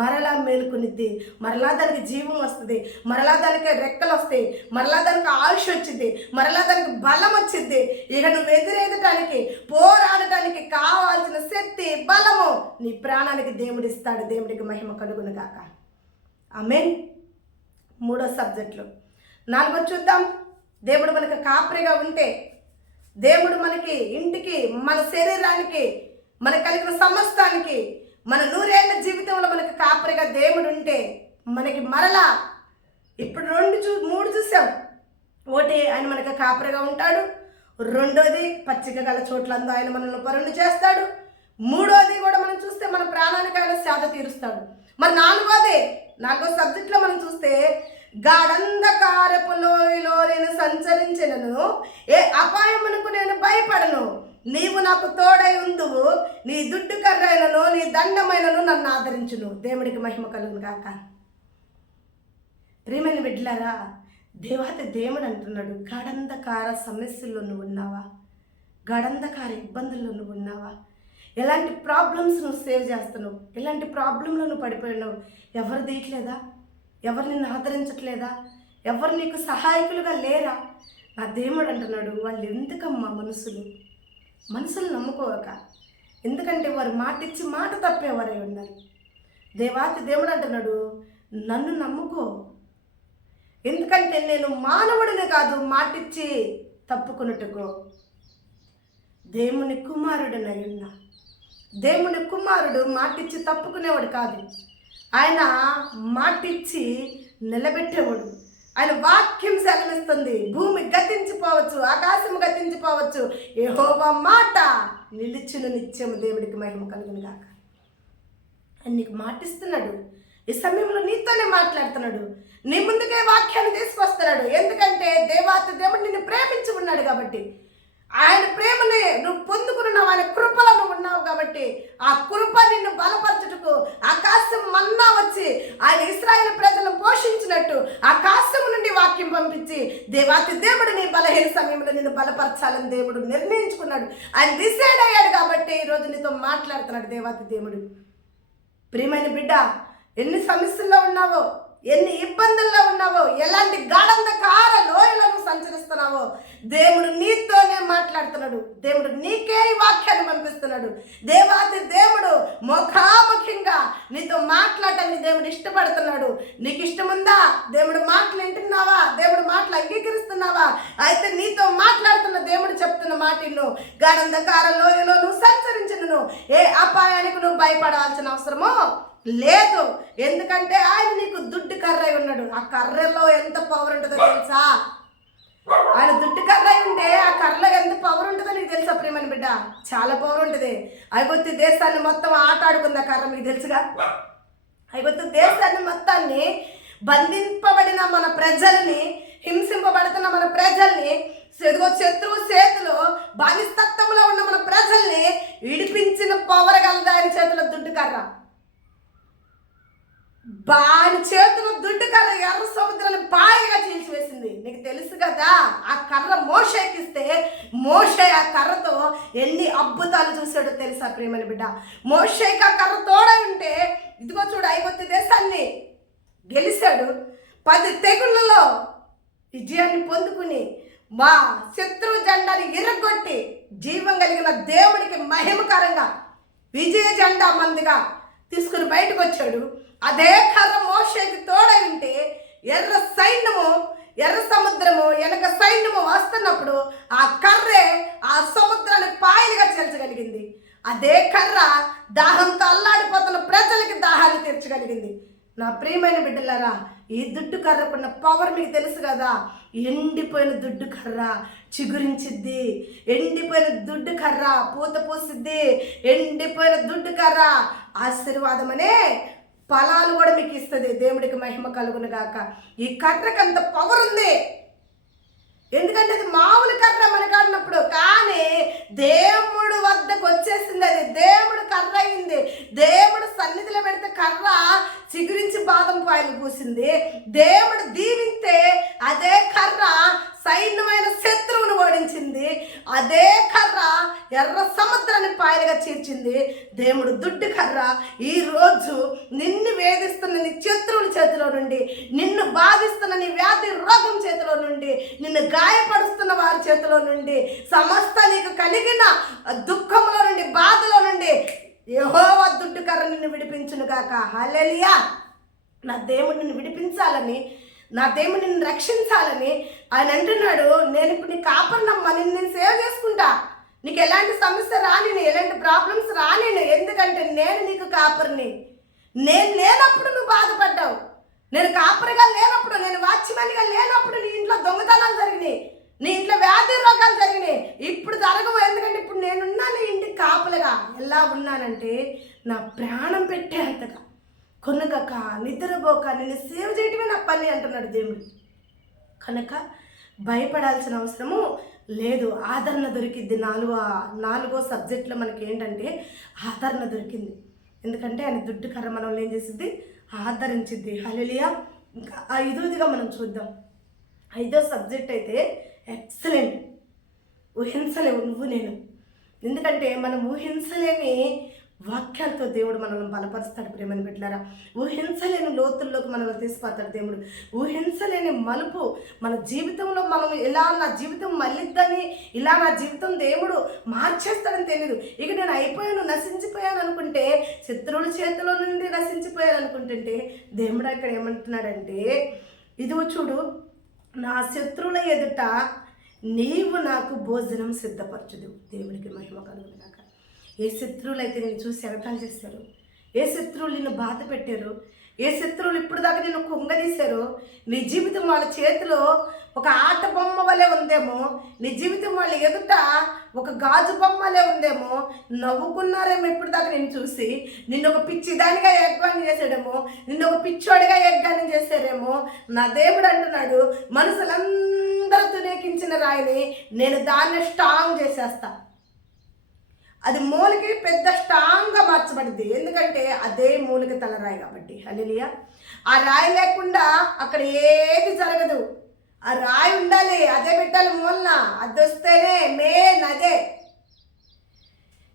మరలా మేలుకునిద్ది, మరలా దానికి జీవం వస్తుంది, మరలా దానికి రెక్కలు వస్తాయి, మరలా దానికి ఆయుష్ వచ్చింది, మరలా దానికి బలం వచ్చింది. ఇక నువ్వు ఎదురేదటానికి, పోరాడటానికి కావాల్సిన శక్తి, బలము నీ ప్రాణానికి దేవుడు ఇస్తాడు. దేవుడికి మహిమ కలుగును గాక. ఆమేన్. 3వ సబ్జెక్టులో 4వ చూద్దాం. దేవుడు మనకు కాపరిగా ఉంటే, దేవుడు మనకి ఇంటికి, మన శరీరానికి, మనకు కలిగిన సమస్తానికి, మన 100 ఏళ్ల జీవితంలో మనకు కాపరిగా దేవుడు ఉంటే మనకి మరలా ఇప్పుడు 3 చూసాం. ఒకటి, ఆయన మనకు కాపరిగా ఉంటాడు. రెండోది, పచ్చిక గల చోట్లందు ఆయన మనల్ని పరుణ్ణి చేస్తాడు. మూడోది కూడా మనం చూస్తే మన ప్రాణానికి ఆయన సేద తీరుస్తాడు. మరి 4వ సబ్జెక్ట్లో మనం చూస్తే, గాఢంధకారపు లోయలో నేను సంచరించినను ఏ అపాయమునకు నేను భయపడను, నీవు నాకు తోడై ఉందువు, నీ దుడ్డు కర్రైనను నీ దండమైనను నన్ను ఆదరించును. దేవుడికి మహిమ కలుగును గాక. ప్రేమని బిడ్డలారా, దేవాతి దేవుడు అంటున్నాడు, గాఢంధకార సమస్యల్లో నువ్వు ఉన్నావా? గాఢంధకార ఇబ్బందుల్లో నువ్వు ఉన్నావా? ఎలాంటి ప్రాబ్లమ్స్ నువ్వు సేవ్ చేస్తున్నావు? ఎలాంటి ప్రాబ్లంలో నువ్వు పడిపోయినావు? ఎవరు తీయట్లేదా? ఎవరు నిన్ను ఆదరించట్లేదా? ఎవరు నీకు సహాయకులుగా లేరా? నా దేవుడు అంటున్నాడు, వాళ్ళు ఎందుకమ్మా మనుషులు నమ్ముకోక, ఎందుకంటే వారు మాట ఇచ్చి మాట తప్పేవారై ఉన్నారు. దేవాతి దేవుడు అంటున్నాడు, నన్ను నమ్ముకో, ఎందుకంటే నేను మానవుడిని కాదు మాటిచ్చి తప్పుకొనుటకో దేవుని కుమారుడినై ఉన్నా. దేవుని కుమారుడు మాటిచ్చి తప్పుకునేవాడు కాదు, ఆయన మాటిచ్చి నిలబెట్టేవాడు. ఆయన వాక్యం సెలవిస్తుంది, భూమి గతించిపోవచ్చు, ఆకాశం గతించిపోవచ్చు, యెహోవా మాట నిలిచును నిత్యము. దేవుడికి మహిమ కలుగును గాక. ఆయన నీకు మాటిస్తున్నాడు, ఈ సమయంలో నీతోనే మాట్లాడుతున్నాడు, నీ ముందుకే వాక్యాన్ని తీసుకొస్తున్నాడు. ఎందుకంటే దేవాతి దేవుడు నిన్ను ప్రేమించి ఉన్నాడు కాబట్టి, ఆయన ప్రేమని నువ్వు పొందుకున్నావు, ఆయన కృపలో నువ్వు ఉన్నావు కాబట్టి, ఆ కృప నిన్ను బలపరచుటకు ఆకాశం మన్నా వచ్చి ఆయన ఇశ్రాయేలు ప్రజలను పోషించినట్టు ఆకాశం నుండి వాక్యం పంపించి దేవాతి దేవుడు నీ బలహీన సమయంలో నిన్ను బలపరచాలని దేవుడు నిర్ణయించుకున్నాడు. ఆయన డిసైడ్ అయ్యాడు కాబట్టి ఈరోజు నీతో మాట్లాడుతున్నాడు దేవాతి దేవుడు. ప్రియమైన బిడ్డ, ఎన్ని సమస్యల్లో ఉన్నావో, ఎన్ని ఇబ్బందుల్లో ఉన్నావో, ఎలాంటి గాఢంధకార లోయలను సంచరిస్తున్నావో, దేవుడు నీతోనే మాట్లాడుతున్నాడు. దేవుడు నీకే ఈ వాక్యాన్ని పంపిస్తున్నాడు. దేవాతి దేవుడు ముఖాముఖంగా నీతో మాట్లాడటానికి దేవుడు ఇష్టపడుతున్నాడు. నీకు ఇష్టముందా? దేవుడు మాటలు వింటున్నావా? దేవుడు మాటలు అంగీకరిస్తున్నావా? అయితే నీతో మాట్లాడుతున్న దేవుడు చెప్తున్న మాటను, గాఢంధకార లోయలో నువ్వు సంచరించను, ఏ అపాయానికి నువ్వు భయపడాల్సిన అవసరమో లేదు. ఎందుకంటే ఆయన నీకు దుడ్డు కర్ర అయి ఉన్నాడు. ఆ కర్రలో ఎంత పవర్ ఉంటుందో తెలుసా? ఆయన దుడ్డు కర్ర అయి ఉంటే ఆ కర్రలో ఎంత పవర్ ఉంటుందో నీకు తెలుసా ప్రియమైన బిడ్డ? చాలా పవర్ ఉంటుంది. ఐగుప్తు దేశాన్ని మొత్తం ఆట ఆడుకుంది ఆ కర్ర, మీకు తెలుసుగా. ఐగుప్తు దేశాన్ని మొత్తాన్ని, బంధింపబడిన మన ప్రజల్ని, హింసింపబడుతున్న మన ప్రజల్ని, శత్రువు చేతిలో బానిసత్వంలో ఉన్న మన ప్రజల్ని విడిపించిన పవర్ కలదా ఆయన చేతిలో దుడ్డు కర్ర. ఆయన చేతులు దుడ్డు కర్ర ఎర్ర సముద్రాన్ని బాగా చీల్చివేసింది. నీకు తెలుసు కదా, ఆ కర్ర మోషేకిస్తే మోషే ఆ కర్రతో ఎన్ని అద్భుతాలు చూశాడో తెలుసా ప్రియమైన బిడ్డ? మోషేకి ఆ కర్ర తోడై ఉంటే ఇదిగో చూడు, ఐగుప్తు దేశాన్ని గెలిచాడు. 10 తెగుళ్ళలో విజయాన్ని పొందుకుని మా శత్రువు జెండాని ఎరగొట్టి జీవం కలిగిన దేవుడికి మహిమకరంగా విజయ జెండా మందిగా తీసుకుని బయటకు వచ్చాడు. అదే కర్ర మోషేకి తోడై ఉంటే ఎర్ర సైన్యము, ఎర్ర సముద్రము వెనక సైన్యము వస్తున్నప్పుడు ఆ కర్రే ఆ సముద్రాన్ని పాయలుగా చేర్చగలిగింది. అదే కర్ర దాహంతో అల్లాడిపోతున్న ప్రజలకి దాహాన్ని తీర్చగలిగింది. నా ప్రియమైన బిడ్డలారా, ఈ దుడ్డు కర్రకున్న పవర్ మీకు తెలుసు కదా. ఎండిపోయిన దుడ్డు కర్ర చిగురించిద్ది, ఎండిపోయిన దుడ్డు కర్ర పూత పూసిద్ది, ఎండిపోయిన దుడ్డు కర్ర ఆశీర్వాదం అనే ఫలాలు కూడా మీకు ఇస్తుంది. దేవుడికి మహిమ కలుగును గాక. ఈ కర్రకు అంత పవర్ ఉంది. ఎందుకంటే అది మామూలు కర్ర మనకాడినప్పుడు, కానీ దేవుడు వద్దకు వచ్చేసింది. అది దేవుడు కర్ర అయింది. దేవుడు సన్నిధిలో పెడితే కర్ర చిగురించి బాదం పాయలు పూసింది. దేవుడు దీవిస్తే అదే కర్ర సైన్యమైన శత్రువును ఓడించింది. అదే కర్ర ఎర్ర సముద్రాన్ని పాయలుగా చీర్చింది. దేవుడు దుడ్డు కర్ర ఈరోజు నిన్ను వేధిస్తున్న నీ శత్రువుల చేతిలో నుండి, నిన్ను బాధిస్తున్న నీ వ్యాధి రోగం చేతిలో నుండి, నిన్ను గాయపరుస్తున్న వారి చేతిలో నుండి, సమస్త నీకు కలిగిన దుఃఖంలో నుండి, బాధలో నుండి యెహోవా దుడ్డు కర్ర నిన్ను విడిపించును గాక. హల్లెలూయా. నా దేవుడు నిన్ను విడిపించాలని, నా దేవుడు నిన్ను రక్షించాలని ఆయన అంటున్నాడు, నేను ఇప్పుడు నీ కాపరినమ్మా, నేను సేవ చేసుకుంటా, నీకు ఎలాంటి సమస్య రాని, ఎలాంటి ప్రాబ్లమ్స్ రాని, ఎందుకంటే నేను నీకు కాపరిని. నేను లేనప్పుడు నువ్వు బాధపడ్డావు, నేను కాపరిగా లేనప్పుడు, నేను వాచ్యమనిగా లేనప్పుడు నీ ఇంట్లో దొంగతనాలు జరిగినాయి, నీ ఇంట్లో వ్యాధి రోగాలు జరిగినాయి. ఇప్పుడు జరగవు, ఎందుకంటే ఇప్పుడు నేనున్నా నీ ఇంటికి కాపలిగా. ఎలా ఉన్నానంటే నా ప్రాణం పెట్టేంతగా, కొనుగక నిద్రపోక నిన్ను సేవ చేయటమే నా పని అంటున్నాడు దేవుడు. కనుక భయపడాల్సిన అవసరము లేదు. ఆదరణ దొరికింది. నాలుగో సబ్జెక్ట్లో మనకి ఏంటంటే ఆదరణ దొరికింది. ఎందుకంటే ఆయన దుడ్డు కర్ర మనల్ని ఏం చేసిద్ది? ఆదరించిద్ది. హల్లెలూయా. ఇంకా 5వదిగా మనం చూద్దాం. 5వ సబ్జెక్ట్ అయితే ఎక్సలెంట్. ఊహించలేవు నువ్వు నేను. ఎందుకంటే మనం ఊహించలేని వాక్యాలతో దేవుడు మనల్ని బలపరుస్తాడు. ప్రేమని బిడ్డలారా, ఊహించలేని లోతుల్లోకి మనల్ని తీసుకుపోతాడు దేవుడు. ఊహించలేని మలుపు మన జీవితంలో మనం ఇలా నా జీవితం మళ్ళిద్దని, ఇలా నా జీవితం దేవుడు మార్చేస్తాడని తెలియదు. ఇక నేను అయిపోయాను, నశించిపోయాను అనుకుంటే, శత్రువుల చేతిలో నుండి నశించిపోయాను అనుకుంటుంటే, దేవుడు అక్కడ ఏమంటున్నాడంటే, ఇదిగో చూడు, నా శత్రువుల ఎదుట నీవు నాకు భోజనం సిద్ధపరచుదు. దేవుడికి మహిమ కలుగుగాక. ఏ శత్రువులు అయితే నేను చూసి ఎగతాళి చేశారు, ఏ శత్రువులు నిన్ను బాధ పెట్టారు, ఏ శత్రువులు ఇప్పుడు దాకా నిన్ను కుంగదీశారో, నీ జీవితం వాళ్ళ చేతిలో ఒక ఆట బొమ్మ వలె ఉందేమో, నీ జీవితం వాళ్ళ ఎదుట ఒక గాజు బొమ్మలే ఉందేమో, నవ్వుకున్నారేమో ఇప్పుడు దాకా నేను చూసి, నిన్ను ఒక పిచ్చిదానిగా యజ్ఞానం చేసాడేమో, నిన్ను ఒక పిచ్చోడిగా యజ్ఞానం చేశారేమో. నా దేవుడు అంటున్నాడు, మనుషులందరూ తునేకించిన రాయిని నేను దాన్ని స్ట్రాంగ్ చేసేస్తా. అది మూలకి పెద్ద స్ట్రాంగ్గా మార్చబడింది. ఎందుకంటే అదే మూలకి తలరాయి కాబట్టి. హల్లెలూయా. ఆ రాయి లేకుండా అక్కడ ఏది జరగదు. ఆ రాయి ఉండాలి, అదే పెట్టాలి మూలన. అది వస్తేనే మెయిన్ అదే.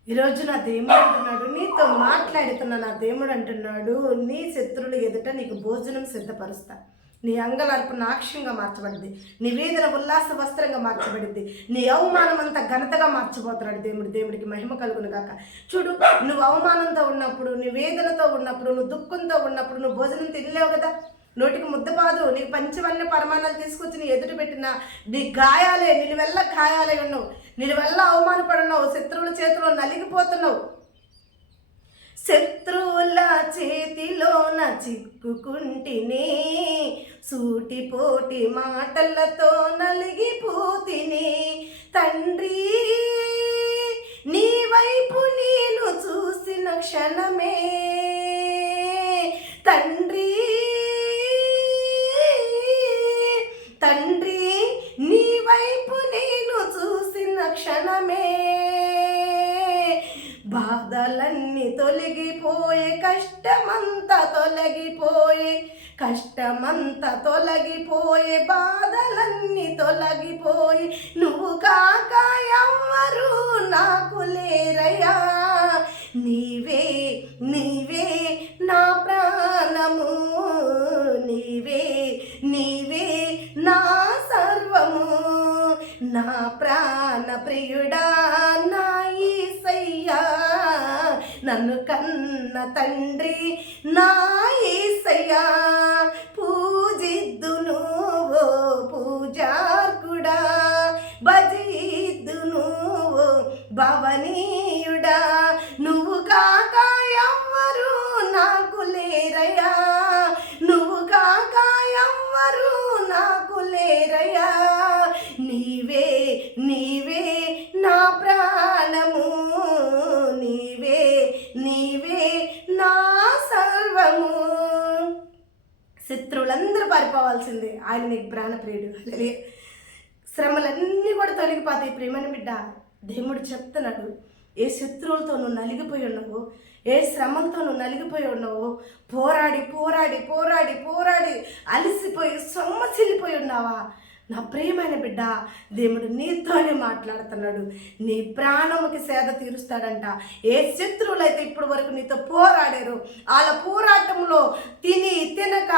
ఈరోజు నా దేవుడు అంటున్నాడు, నీతో మాట్లాడుతున్న నా దేవుడు అంటున్నాడు, నీ శత్రువుల ఎదుట నీకు భోజనం సిద్ధపరుస్తా. నీ అంగలార్పు నాక్ష్యంగా మార్చబడింది, నీ వేదన ఉల్లాస వస్త్రంగా మార్చబడింది, నీ అవమానం అంతా ఘనతగా మార్చబోతున్నాడు దేవుడు. దేవుడికి మహిమ కలుగును గాక. చూడు, నువ్వు అవమానంతో ఉన్నప్పుడు, నీ వేదనతో ఉన్నప్పుడు, నువ్వు దుఃఖంతో ఉన్నప్పుడు నువ్వు భోజనం తినలేవు కదా. నోటికి ముద్దపాదు, నీకు పంచవన్నీ పరమాణాలు తీసుకొచ్చి నీ ఎదురు పెట్టిన నీ గాయాలే, నిలువెల్ల గాయాలే ఉన్నావు, నిలువెల్ల అవమానపడున్నావు, శత్రువుల చేతిలో నలిగిపోతున్నావు. శత్రువుల చేతిలోన చిక్కుకుంటిని, సూటిపోటి మాటలతో నలిగిపోతిని. తండ్రి, నీ వైపు నేను చూసిన క్షణమే, తండ్రి తండ్రి నీ వైపు నేను చూసిన క్షణమే, బాధలన్నీ తొలగిపోయే, కష్టమంతా తొలగిపోయే, కష్టమంతా తొలగిపోయే, బాధలన్నీ తొలగిపోయి, నువ్వు కాక ఎవ్వరు నాకు లేరయ్యా. నీవే నీవే నా ప్రాణము, నీవే నీవే నా సర్వము, నా ప్రాణ ప్రియుడా నా యేసయ్యా, నన్ను కన్న తండ్రి నా యేసయ్యా. పూజిద్దును ఓ పూజార్కుడా, భజిద్దును ఓ భవనీయుడా, నువ్వు కాక ఎవ్వరు నాకు లేరయ్యా, నువ్వు కాక ఎవ్వరు నాకు లేరయ్యా. నీవే నీవే నా ప్రాణము, నీవే నీవే నా సర్వము. శత్రువులందరూ పారిపోవాల్సిందే, ఆయన నీకు ప్రాణప్రియుడు. శ్రమలన్నీ కూడా తొలగిపోతాయి. ప్రేమని బిడ్డ, దేవుడు చెప్తున్నాడు, ఏ శత్రువులతో నువ్వు నలిగిపోయి ఉన్నావు, ఏ శ్రమంతో నువ్వు నలిగిపోయి ఉన్నావు, పోరాడి పోరాడి పోరాడి పోరాడి అలసిపోయి సొమ్మసిల్లిపోయి ఉన్నావా? నా ప్రియమైన బిడ్డ, దేవుడు నీతోనే మాట్లాడుతున్నాడు. నీ ప్రాణముకి సేద తీరుస్తాడంట. ఏ శత్రువులు అయితే ఇప్పుడు వరకు నీతో పోరాడారు, వాళ్ళ పోరాటంలో తిని తినక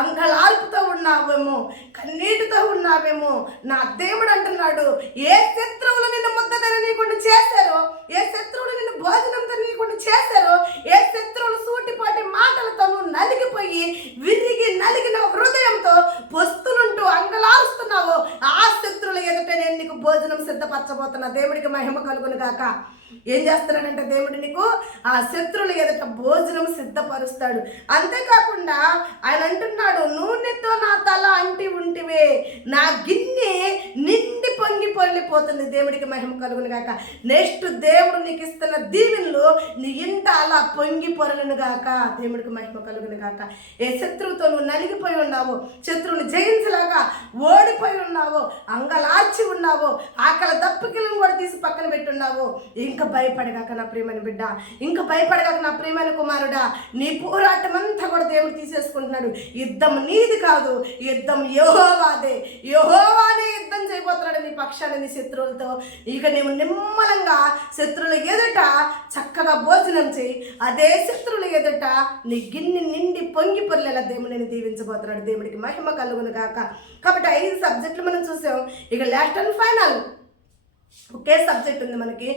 అంగలార్పుతో ఉన్నావేమో, కన్నీటితో ఉన్నావేమో, నా దేవుడు అంటున్నాడు, ఏ శత్రువులు నిన్ను ముద్ద తిననీయకుండా చేశారో, ఏ శత్రువులు నిన్ను భోజనం తిననీయకుండా చేశారో, ఏ శత్రువులు సూటిపాటి మాటలతో నువ్వు నలిగిపోయి విరిగి నలిగిన హృదయంతో పొస్తులుంటూ అంగలారుస్తున్నావో, ఆ శత్రువుల ఎదుట నేను నీకు భోజనం సిద్ధపరచబోతున్నా. దేవుడికి మహిమ కలుగును గాక. ఏం చేస్తున్నాడంటే దేవుడు నీకు ఆ శత్రువుల ఎదుట భోజనం సిద్ధపరుస్తాడు. అంతేకాకుండా ఆయన అంటున్నాడు, నూనెతో నా తల అంటి ఉంటివే, నా గిన్నె నిండి పొంగి పొర్లిపోతుంది. దేవుడికి మహిమ కలుగును గాక. నెక్స్ట్ దేవుడు నీకు ఇస్తున్న దీవెనలు నీ ఇంట అలా పొంగి పొరలను గాక. దేవుడికి మహిమ కలుగును గాక. ఏ శత్రువుతో నువ్వు నలిగిపోయి ఉన్నావో, శత్రువుని జయించలాగా ఓడిపోయి ఉన్నావో, అంగలార్చి ఉన్నావో, ఆకలి దప్పికలను కూడా తీసి పక్కన పెట్టున్నావో, ఇంకా భయపడగాక నా ప్రియమైన బిడ్డ, ఇంకా భయపడగాక నా ప్రియమైన కుమారుడా. నీ పోరాటం అంతా కూడా దేవుడు తీసేసుకుంటున్నాడు. యుద్ధం నీది కాదు, యుద్ధం యెహోవాదే. యెహోవానే యుద్ధం చేయబోతున్నాడు నీ పక్షాన, నీ శత్రువులతో. ఇక నీవు నిమ్మలంగా శత్రువుల ఎదుట చక్కగా భోజనం చేయి. అదే శత్రువుల ఎదుట నీ గిన్నె నిండి పొంగి పొర్లేలా దేవుడు నేను దీవించబోతున్నాడు. దేవుడికి మహిమ కలుగును గాక. కాబట్టి 5 సబ్జెక్టులు మనం చూసాం. ఇక last and final okay subject ఉంది మనకి.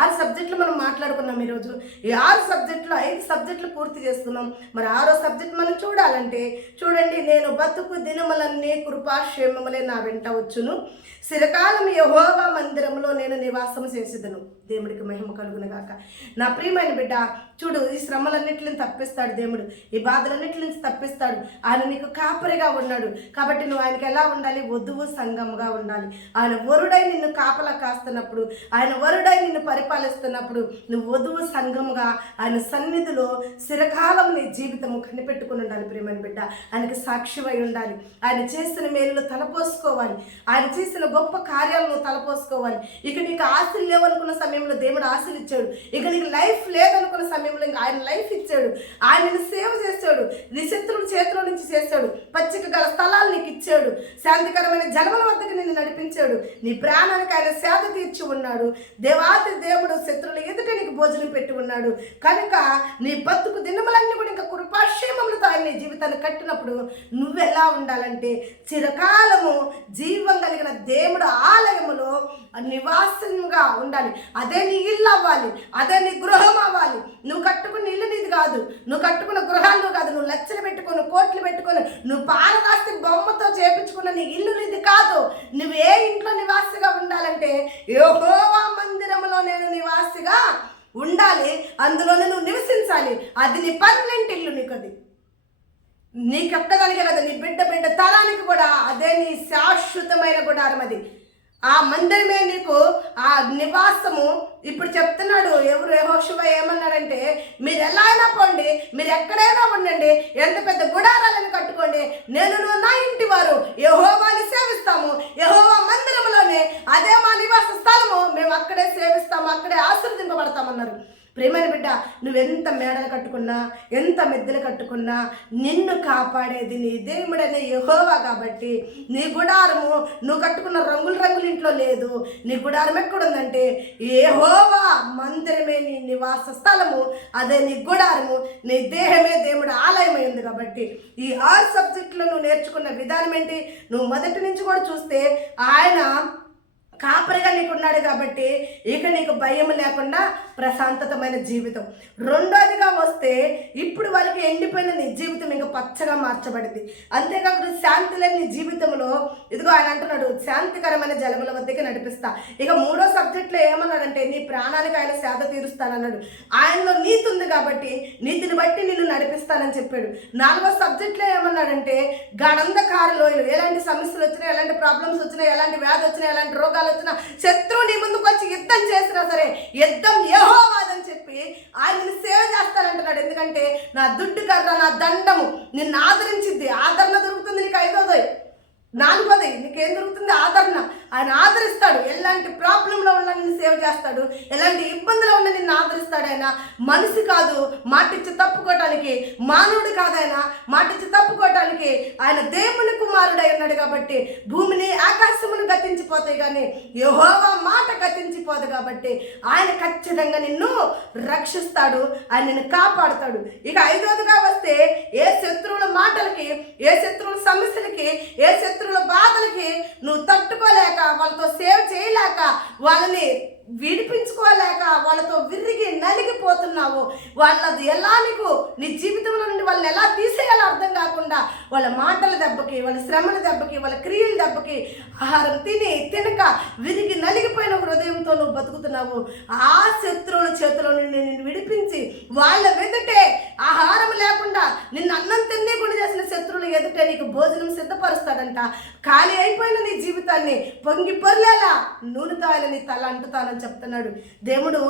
6 సబ్జెక్టులు మనం మాట్లాడుకున్నాం ఈరోజు. ఈ 6 సబ్జెక్టులు 5 సబ్జెక్టులు పూర్తి చేసుకున్నాం. మరి 6వ సబ్జెక్ట్ మనం చూడాలంటే చూడండి, నేను బతుకు దినములన్నీ కృపాక్షేమములే నా వెంట వచ్చును, చిరకాలం యెహోవా మందిరంలో నేను నివాసం చేసేదను. దేవుడికి మహిమ కలుగును గాక. నా ప్రియమైన బిడ్డ చూడు, ఈ శ్రమలన్నింటిని తప్పిస్తాడు దేవుడు, ఈ బాధలన్నింటి నుంచి తప్పిస్తాడు. ఆయన నీకు కాపరిగా ఉన్నాడు. కాబట్టి నువ్వు ఆయనకి ఎలా ఉండాలి? వధువు సంఘంగా ఉండాలి. ఆయన వరుడై నిన్ను కాపలా కాస్తున్నప్పుడు, ఆయన వరుడై నిన్ను పరిపాలిస్తున్నప్పుడు నువ్వు వధువు సంఘముగా ఆయన సన్నిధిలో చిరకాలం నీ జీవితము కనిపెట్టుకుని ఉండాలి. ప్రియమైన బిడ్డ ఆయనకి సాక్షివై ఉండాలి. ఆయన చేసిన మేలును తలపోసుకోవాలి. ఆయన చేసిన గొప్ప కార్యాలను తలపోసుకోవాలి. ఇక నీకు ఆశలు లేవనుకున్న సమయంలో దేవుడు ఆశలు ఇచ్చాడు. ఇక నీకు లైఫ్ లేదనుకున్న సమయంలో ఇంకా ఆయన లైఫ్ ఇచ్చాడు. ఆయనను సేవ చేశాడు. నీ శత్రువుల చేతిలో నుంచి చేశాడు. పచ్చిక గల స్థలాలు నీకు ఇచ్చాడు. శాంతికరమైన జలముల వద్దకు నిన్ను నడిపించాడు. నీ ప్రాణానికి ఆయన సేద తీర్చి ఉన్నాడు. దేవాతి దేవుడు శత్రువుల ఎదుట నీకు భోజనం పెట్టి ఉన్నాడు. కనుక నీ బతుకు దినములన్నీ కూడా ఇంకా కృపాక్షేమములతో ఆయన నీ జీవితాన్ని కట్టినప్పుడు నువ్వెలా ఉండాలంటే చిరకాలము జీవం కలిగిన దేవుడు ఆలయములో నివాసంగా ఉండాలి. అదే నీ ఇల్లు అవ్వాలి, అదే నీ గృహం అవ్వాలి. నువ్వు కట్టుకున్న ఇల్లు నీది కాదు, నువ్వు కట్టుకున్న గృహాలు నువ్వు కాదు, నువ్వు లక్షలు పెట్టుకొని కోట్లు పెట్టుకొని నువ్వు పాలరాస్తి బొమ్మతో చేపించుకున్న నీ ఇల్లు నీది కాదు. నువ్వు ఏ ఇంట్లో నివాసిగా ఉండాలంటే యెహోవా మందిరములో నేను నివాసిగా ఉండాలి. అందులోనే నువ్వు నివసించాలి. అది నీ పర్మనెంట్ ఇల్లు. నీకు అది నీకెక్కగలిగే కదా, నీ బిడ్డ తరానికి కూడా అదే నీ శాశ్వతమైన గుడారం. అది ఆ మందిరమే నీకు ఆ నివాసము. ఇప్పుడు చెప్తున్నాడు ఎవరు, యెహోషువ ఏమన్నాడంటే, మీరు ఎలా అయినా పోండి, మీరు ఎక్కడైనా ఉండండి, ఎంత పెద్ద గుడారాలను కట్టుకోండి, నేను నా ఇంటి వారు యెహోవాని సేవిస్తాము. యెహోవా మందిరంలోనే అదే మా నివాస స్థలము, మేము అక్కడే సేవిస్తాము, అక్కడే ఆశీర్వదింపబడతామన్నారు. ప్రేమైన బిడ్డ నువ్వెంత మేడలు కట్టుకున్నా, ఎంత మెద్దలు కట్టుకున్నా నిన్ను కాపాడేది నీ దేవుడనే యెహోవా. కాబట్టి నీ గుడారము నువ్వు కట్టుకున్న రంగుల ఇంట్లో లేదు. నీ గుడారం ఎక్కడుందంటే యెహోవా మందిరమే నీ నివాస స్థలము, అదే నీ గుడారము, నీ దేహమే దేవుడు ఆలయమై ఉంది. కాబట్టి ఈ 6 సబ్జెక్టులు నువ్వు నేర్చుకున్న విధానం ఏంటి? నువ్వు మొదటి నుంచి కూడా చూస్తే ఆయన కాపరిగా నీకు ఉన్నాడు. కాబట్టి ఇక నీకు భయం లేకుండా ప్రశాంతతమైన జీవితం. రెండోదిగా వస్తే ఇప్పుడు వరకు ఎండిపోయిన నీ జీవితం ఇంకా పచ్చగా మార్చబడింది. అంతేకాకుండా శాంతి లేని నీ జీవితంలో ఇదిగో ఆయన అంటున్నాడు, శాంతికరమైన జలముల వద్దకి నడిపిస్తా. ఇక 3వ సబ్జెక్ట్లో ఏమన్నాడంటే, నీ ప్రాణానికి ఆయన సేద తీరుస్తానన్నాడు. ఆయనలో నీతి ఉంది కాబట్టి నీతిని బట్టి నిన్ను నడిపిస్తానని చెప్పాడు. 4వ సబ్జెక్ట్లో ఏమన్నాడంటే, గడంధకార లోయలు, ఎలాంటి సమస్యలు వచ్చినా, ఎలాంటి ప్రాబ్లమ్స్ వచ్చినా, ఎలాంటి వ్యాధి వచ్చినా, ఎలాంటి రోగాలు వచ్చినా, శత్రువు నీ ముందుకు వచ్చి యుద్ధం చేసినా సరే యుద్ధం యెహోవాదని చెప్పి ఆయనని సేవ చేస్తానంటున్నాడు. ఎందుకంటే నా దుడ్డు కర్ర, నా దండము నిన్ను ఆదరించింది. ఆదరణ దొరుకుతుంది నీకు. 5వది 4వది నీకేం దొరుకుతుంది? ఆదరణ. ఆయన ఆదరిస్తాడు. ఎలాంటి ప్రాబ్లంలో ఉన్న నిన్ను సేవ చేస్తాడు, ఎలాంటి ఇబ్బందులో ఉన్న నిన్ను ఆదరిస్తాడు. ఆయన మనిషి కాదు మాటిచ్చి తప్పుకోవటానికి, మానవుడు కాదు ఆయన మాటిచ్చి తప్పుకోవటానికి. ఆయన దేవుని కుమారుడై ఉన్నాడు. కాబట్టి భూమిని ఆకాశమును గతించిపోతాయి కానీ యెహోవా మాట గతించిపోదు. కాబట్టి ఆయన ఖచ్చితంగా నిన్ను రక్షిస్తాడు, ఆయన నిన్ను కాపాడుతాడు. ఇక 5వదిగా వస్తే ఏ శత్రువుల మాటలకి, ఏ శత్రువుల సమస్యలకి, ఏ శత్రువుల బాధలకి నువ్వు తట్టుకోలేక, వాళ్ళతో సేవ చేయలేక, వాళ్ళని విడిపించుకోలేక, వాళ్ళతో విరిగి నలిగిపోతున్నావు, వాళ్ళది ఎలా నీకు నీ జీవితంలో నుండి వాళ్ళని ఎలా తీసేయాలో అర్థం కాకుండా వాళ్ళ మాటల దెబ్బకి, వాళ్ళ శ్రమల దెబ్బకి, వాళ్ళ క్రియల దెబ్బకి ఆహారం తినక విరిగి నలిగిపోయిన హృదయంతో నువ్వు బతుకుతున్నావు. ఆ శత్రువుల చేతిలో నుండి నిన్ను విడిపించి వాళ్ళ వెదుటే ఆహారం లేకుండా నిన్ను అన్నం తినేకుండా చేసిన శత్రువులు ఎదుటే నీకు భోజనం సిద్ధపరుస్తాడంట. ఖాళీ అయిపోయిన నీ జీవితాన్ని పొంగి పొర్లేలా నూనెతో ఆయన నీ తల అంటుతానని చెప్తున్నాడు దేవుడు.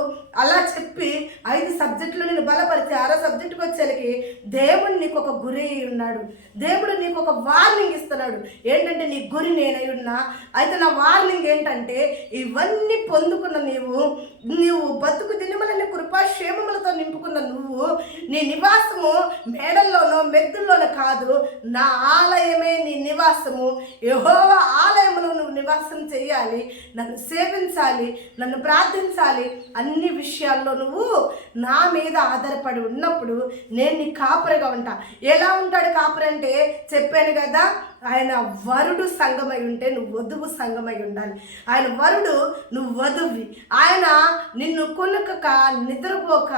అలా చెప్పి 5 సబ్జెక్టులు నేను బలపరిచి 6వ సబ్జెక్టుకి వచ్చేసరికి దేవుడు నీకు ఒక గురి ఉన్నాడు. దేవుడు నీకు ఒక వార్నింగ్ ఇస్తున్నాడు. ఏంటంటే నీ గురి నేనై ఉన్నా. అయితే నా వార్నింగ్ ఏంటంటే ఇవన్నీ పొందుకున్న నీవు బతుకు దినములని కృపాక్షేమములతో నింపుకున్న నువ్వు నీ నివాసము మేడల్లోనో మెద్దుల్లోనో కాదు, నా ఆలయమే నీ నివాసము. యెహోవా ఆలయములో నువ్వు నివాసం చేయాలి, నన్ను సేవించాలి, నన్ను ప్రార్థించాలి. అన్ని విషయాల్లో నువ్వు నా మీద ఆధారపడి ఉన్నప్పుడు నేను నీ కాపరిగా ఉంటా. ఎలా ఉంటాడు కాపరి అంటే చెప్పాను కదా, ఆయన వరుడు సంఘమై ఉంటే నువ్వు వధువు సంఘమై ఉండాలి. ఆయన వరుడు, నువ్వు వధువి. ఆయన నిన్ను కొనుక్కక నిద్రపోక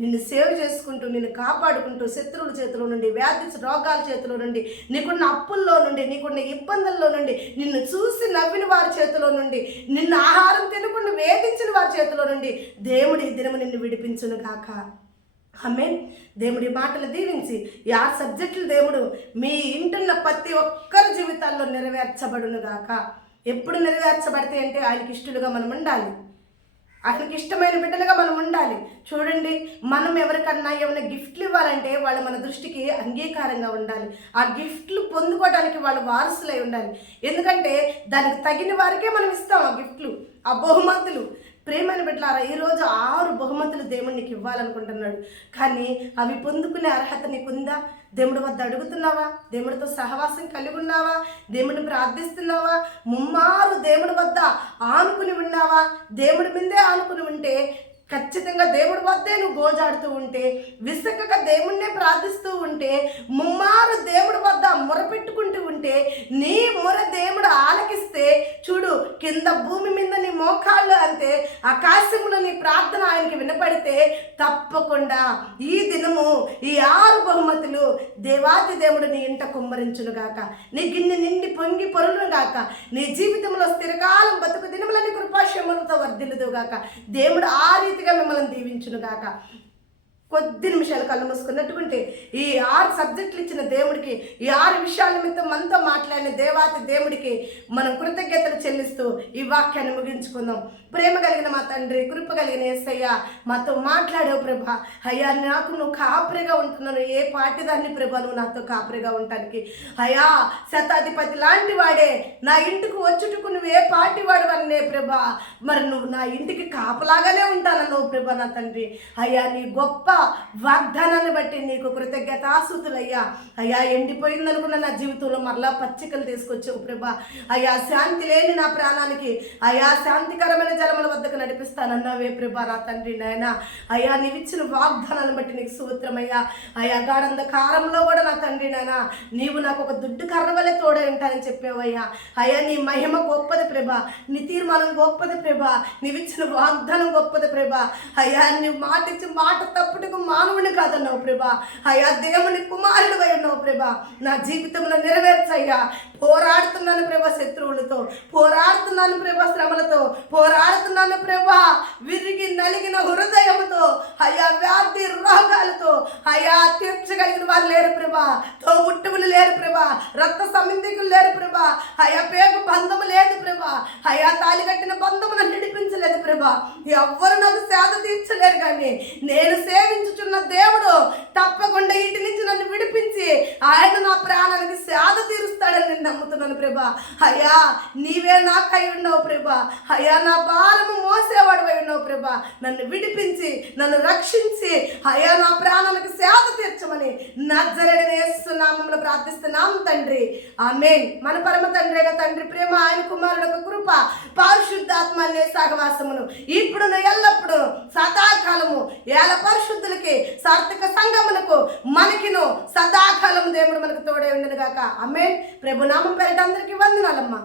నిన్ను సేవ చేసుకుంటూ నిన్ను కాపాడుకుంటూ శత్రువుల చేతిలో నుండి, వ్యాధి రోగాల చేతిలో నుండి, నీకున్న అప్పుల్లో నుండి, నీకున్న ఇబ్బందుల్లో నుండి, నిన్ను చూసి నవ్విన వారి చేతిలో నుండి, నిన్ను ఆహారం తినకుండా వేధించిన వారి చేతిలో నుండి దేవుడు ఈ దినము నిన్ను విడిపించును గాక. ఆమేన్. దేవుడి మాటలు దీవించి ఈ 6 సబ్జెక్టులు దేవుడు మీ ఇంటున్న ప్రతి ఒక్కరి జీవితాల్లో నెరవేర్చబడును గాక. ఎప్పుడు నెరవేర్చబడితే అంటే ఆయనకి ఇష్టలుగా మనం ఉండాలి, ఆయనకి ఇష్టమైన బిడ్డలుగా మనం ఉండాలి. చూడండి, మనం ఎవరికన్నా ఏమైనా గిఫ్ట్లు ఇవ్వాలంటే వాళ్ళు మన దృష్టికి అంగీకారంగా ఉండాలి. ఆ గిఫ్ట్లు పొందుకోవడానికి వాళ్ళు వారసులై ఉండాలి. ఎందుకంటే దానికి తగిన వారికే మనం ఇస్తాం ఆ గిఫ్ట్లు, ఆ బహుమతులు. ప్రేమైన బిడ్డలారా, ఈరోజు 6 బహుమతులు దేవుడు నీకు ఇవ్వాలనుకుంటున్నాడు. కానీ అవి పొందుకునే అర్హత నీకుందా? దేవుడి వద్ద అడుగుతున్నావా? దేవుడితో సహవాసం కలిగి ఉన్నావా? దేవుడిని ప్రార్థిస్తున్నావా? ముమ్మారు దేవుడి వద్ద ఆనుకుని ఉన్నావా? దేవుడి మీదే ఆనుకుని ఉంటే ఖచ్చితంగా దేవుడి వద్దే నువ్వు గోజాడుతూ ఉంటే, విసుకక దేవుణ్ణే ప్రార్థిస్తూ ఉంటే, ముమ్మారు దేవుడి వద్ద మొరపెట్టుకుంటూ ఉంటే, నీ మొర దేవుడు ఆలకిస్తే చూడు, కింద భూమి మీద నీ మోకాళ్ళు అంతే, ఆకాశంలో నీ ప్రార్థన ఆయనకి వినపడితే తప్పకుండా ఈ దినము ఈ 6 బహుమతులు దేవాది దేవుడు నీ ఇంట కుమ్మరించునుగాక. నీ గిన్నె నిండి పొంగి పొరులుగాక. నీ జీవితంలో స్థిరకాలం బతుకు దినములని కృపాక్షేమలతో వర్ధిల్లుదుగాక. దేవుడు ఆ రీతిగా మిమ్మల్ని దీవించునుగాక. కొద్ది నిమిషాలు కళ్ళు మూసుకున్నట్టుకుంటే ఈ 6 సబ్జెక్టులు ఇచ్చిన దేవుడికి, ఈ 6 విషయాల నిమిత్తం మనతో మాట్లాడిన దేవాతి దేవుడికి మనం కృతజ్ఞతలు చెల్లిస్తూ ఈ వాక్యాన్ని ముగించుకుందాం. ప్రేమ కలిగిన మా తండ్రి, కృప కలిగిన యేసయ్య, మాతో మాట్లాడావు ప్రభా. అయ్యా, నాకు నువ్వు కాపరిగా ఉంటున్నాను. ఏ పాటిదాన్ని ప్రభా నువ్వు నాతో కాపరిగా ఉండటానికి? అయ్యా, శతాధిపతి లాంటి వాడే నా ఇంటికి వచ్చుటకు నువ్వు ఏ పాటి వాడు అనే ప్రభా, మరి నువ్వు నా ఇంటికి కాపలాగానే ఉంటానన్నావు ప్రభా నా తండ్రి. అయ్యా, నీ గొప్ప వాగ్దానాన్ని బట్టి నీకు కృతజ్ఞతాస్తుతులయ్యా. అయ్యా, ఎండిపోయిందనుకున్న నా జీవితంలో మరలా పచ్చికలు తీసుకొచ్చావు ప్రభా. అయ్యా, శాంతి లేని నా ప్రాణానికి అయ్యా శాంతికరమైన జలముల వద్దకు నడిపిస్తానన్నావే ప్రభా నా తండ్రి నాయన. అయ్యా, నీవిచ్చిన వాగ్దానాలను బట్టి నీకు స్తోత్రమయ్యా. అయ్యా, గాఢంధకారంలో కూడా నా తండ్రి నాయన నీవు నాకు ఒక దుడ్డు కర్ర వలె తోడై ఉంటానని చెప్పావయ్యా. అయ్యా, నీ మహిమ గొప్పది ప్రభా, నీ తీర్మానం గొప్పది ప్రభా, నీవిచ్చిన వాగ్దానం గొప్పది ప్రభా. అయ్యా, నీవు మాట ఇచ్చి మాట తప్పుటకు మానవుని కాదన్నావు ప్రభా. అయ్యా, దేవుని కుమారుడు అయి ఉన్నావు ప్రభా. నా జీవితంలో నెరవేర్చయ్యా. పోరాడుతున్నాను ప్రభా, శత్రువులతో పోరాడుతున్నాను ప్రభా, శ్రమలతో పోరాడుతున్నాను ప్రభా, విరిగి నలిగిన హృదయంతో, అయ్యా వ్యాధి రోగాలతో అయ్యా తీర్చగలిగిన వారు లేరు ప్రభా. తోబుట్టువులు లేరు ప్రభా, రక్త సంబంధికులు లేరు ప్రభా. అయ్యా, పేగు బంధము లేదు ప్రభా. అయ్యా, తాలి కట్టిన బంధము నన్ను నడిపించలేదు ప్రభా. ఎవ్వరు నాకు సేద తీర్చలేరు, కానీ నేను సేవించుచున్న దేవుడు తప్పకుండా ఇంటి నుంచి నన్ను విడిపించి ఆయన నా ప్రాణానికి సేద తీరుస్తాడని నేను నమ్ముతున్నాను ప్రభా. అయ్యా, నీవే నాకై ఉన్నావు ప్రభా. అయ్యా, నా భారము మోసేవాడు అయి ఉన్నావు ప్రభా. నన్ను విడిపించి నన్ను రక్షించి అయ్యా నా ప్రాణానికి సేద తీర్చమని నజరేయుడైన యేసు నామములో ప్రార్థిస్తున్నాం తండ్రి, ఆమేన్. మన పరమ తండ్రి అయిన తండ్రి ప్రేమ, ఆయన కుమారుడు యొక్క కృప, పరిశుద్ధాత్మ అనే సహవాసమును ఇప్పుడు ఎల్లప్పుడు సదాకాలము ఏల పరిశుద్ధులకి సార్థక సంఘములకు మనకిను సదాకాలము దేవుడు మనకు తోడే ఉండను గాక. ఆమేన్. ప్రభు నామం పేరిట అందరికీ వందనాలమ్మా.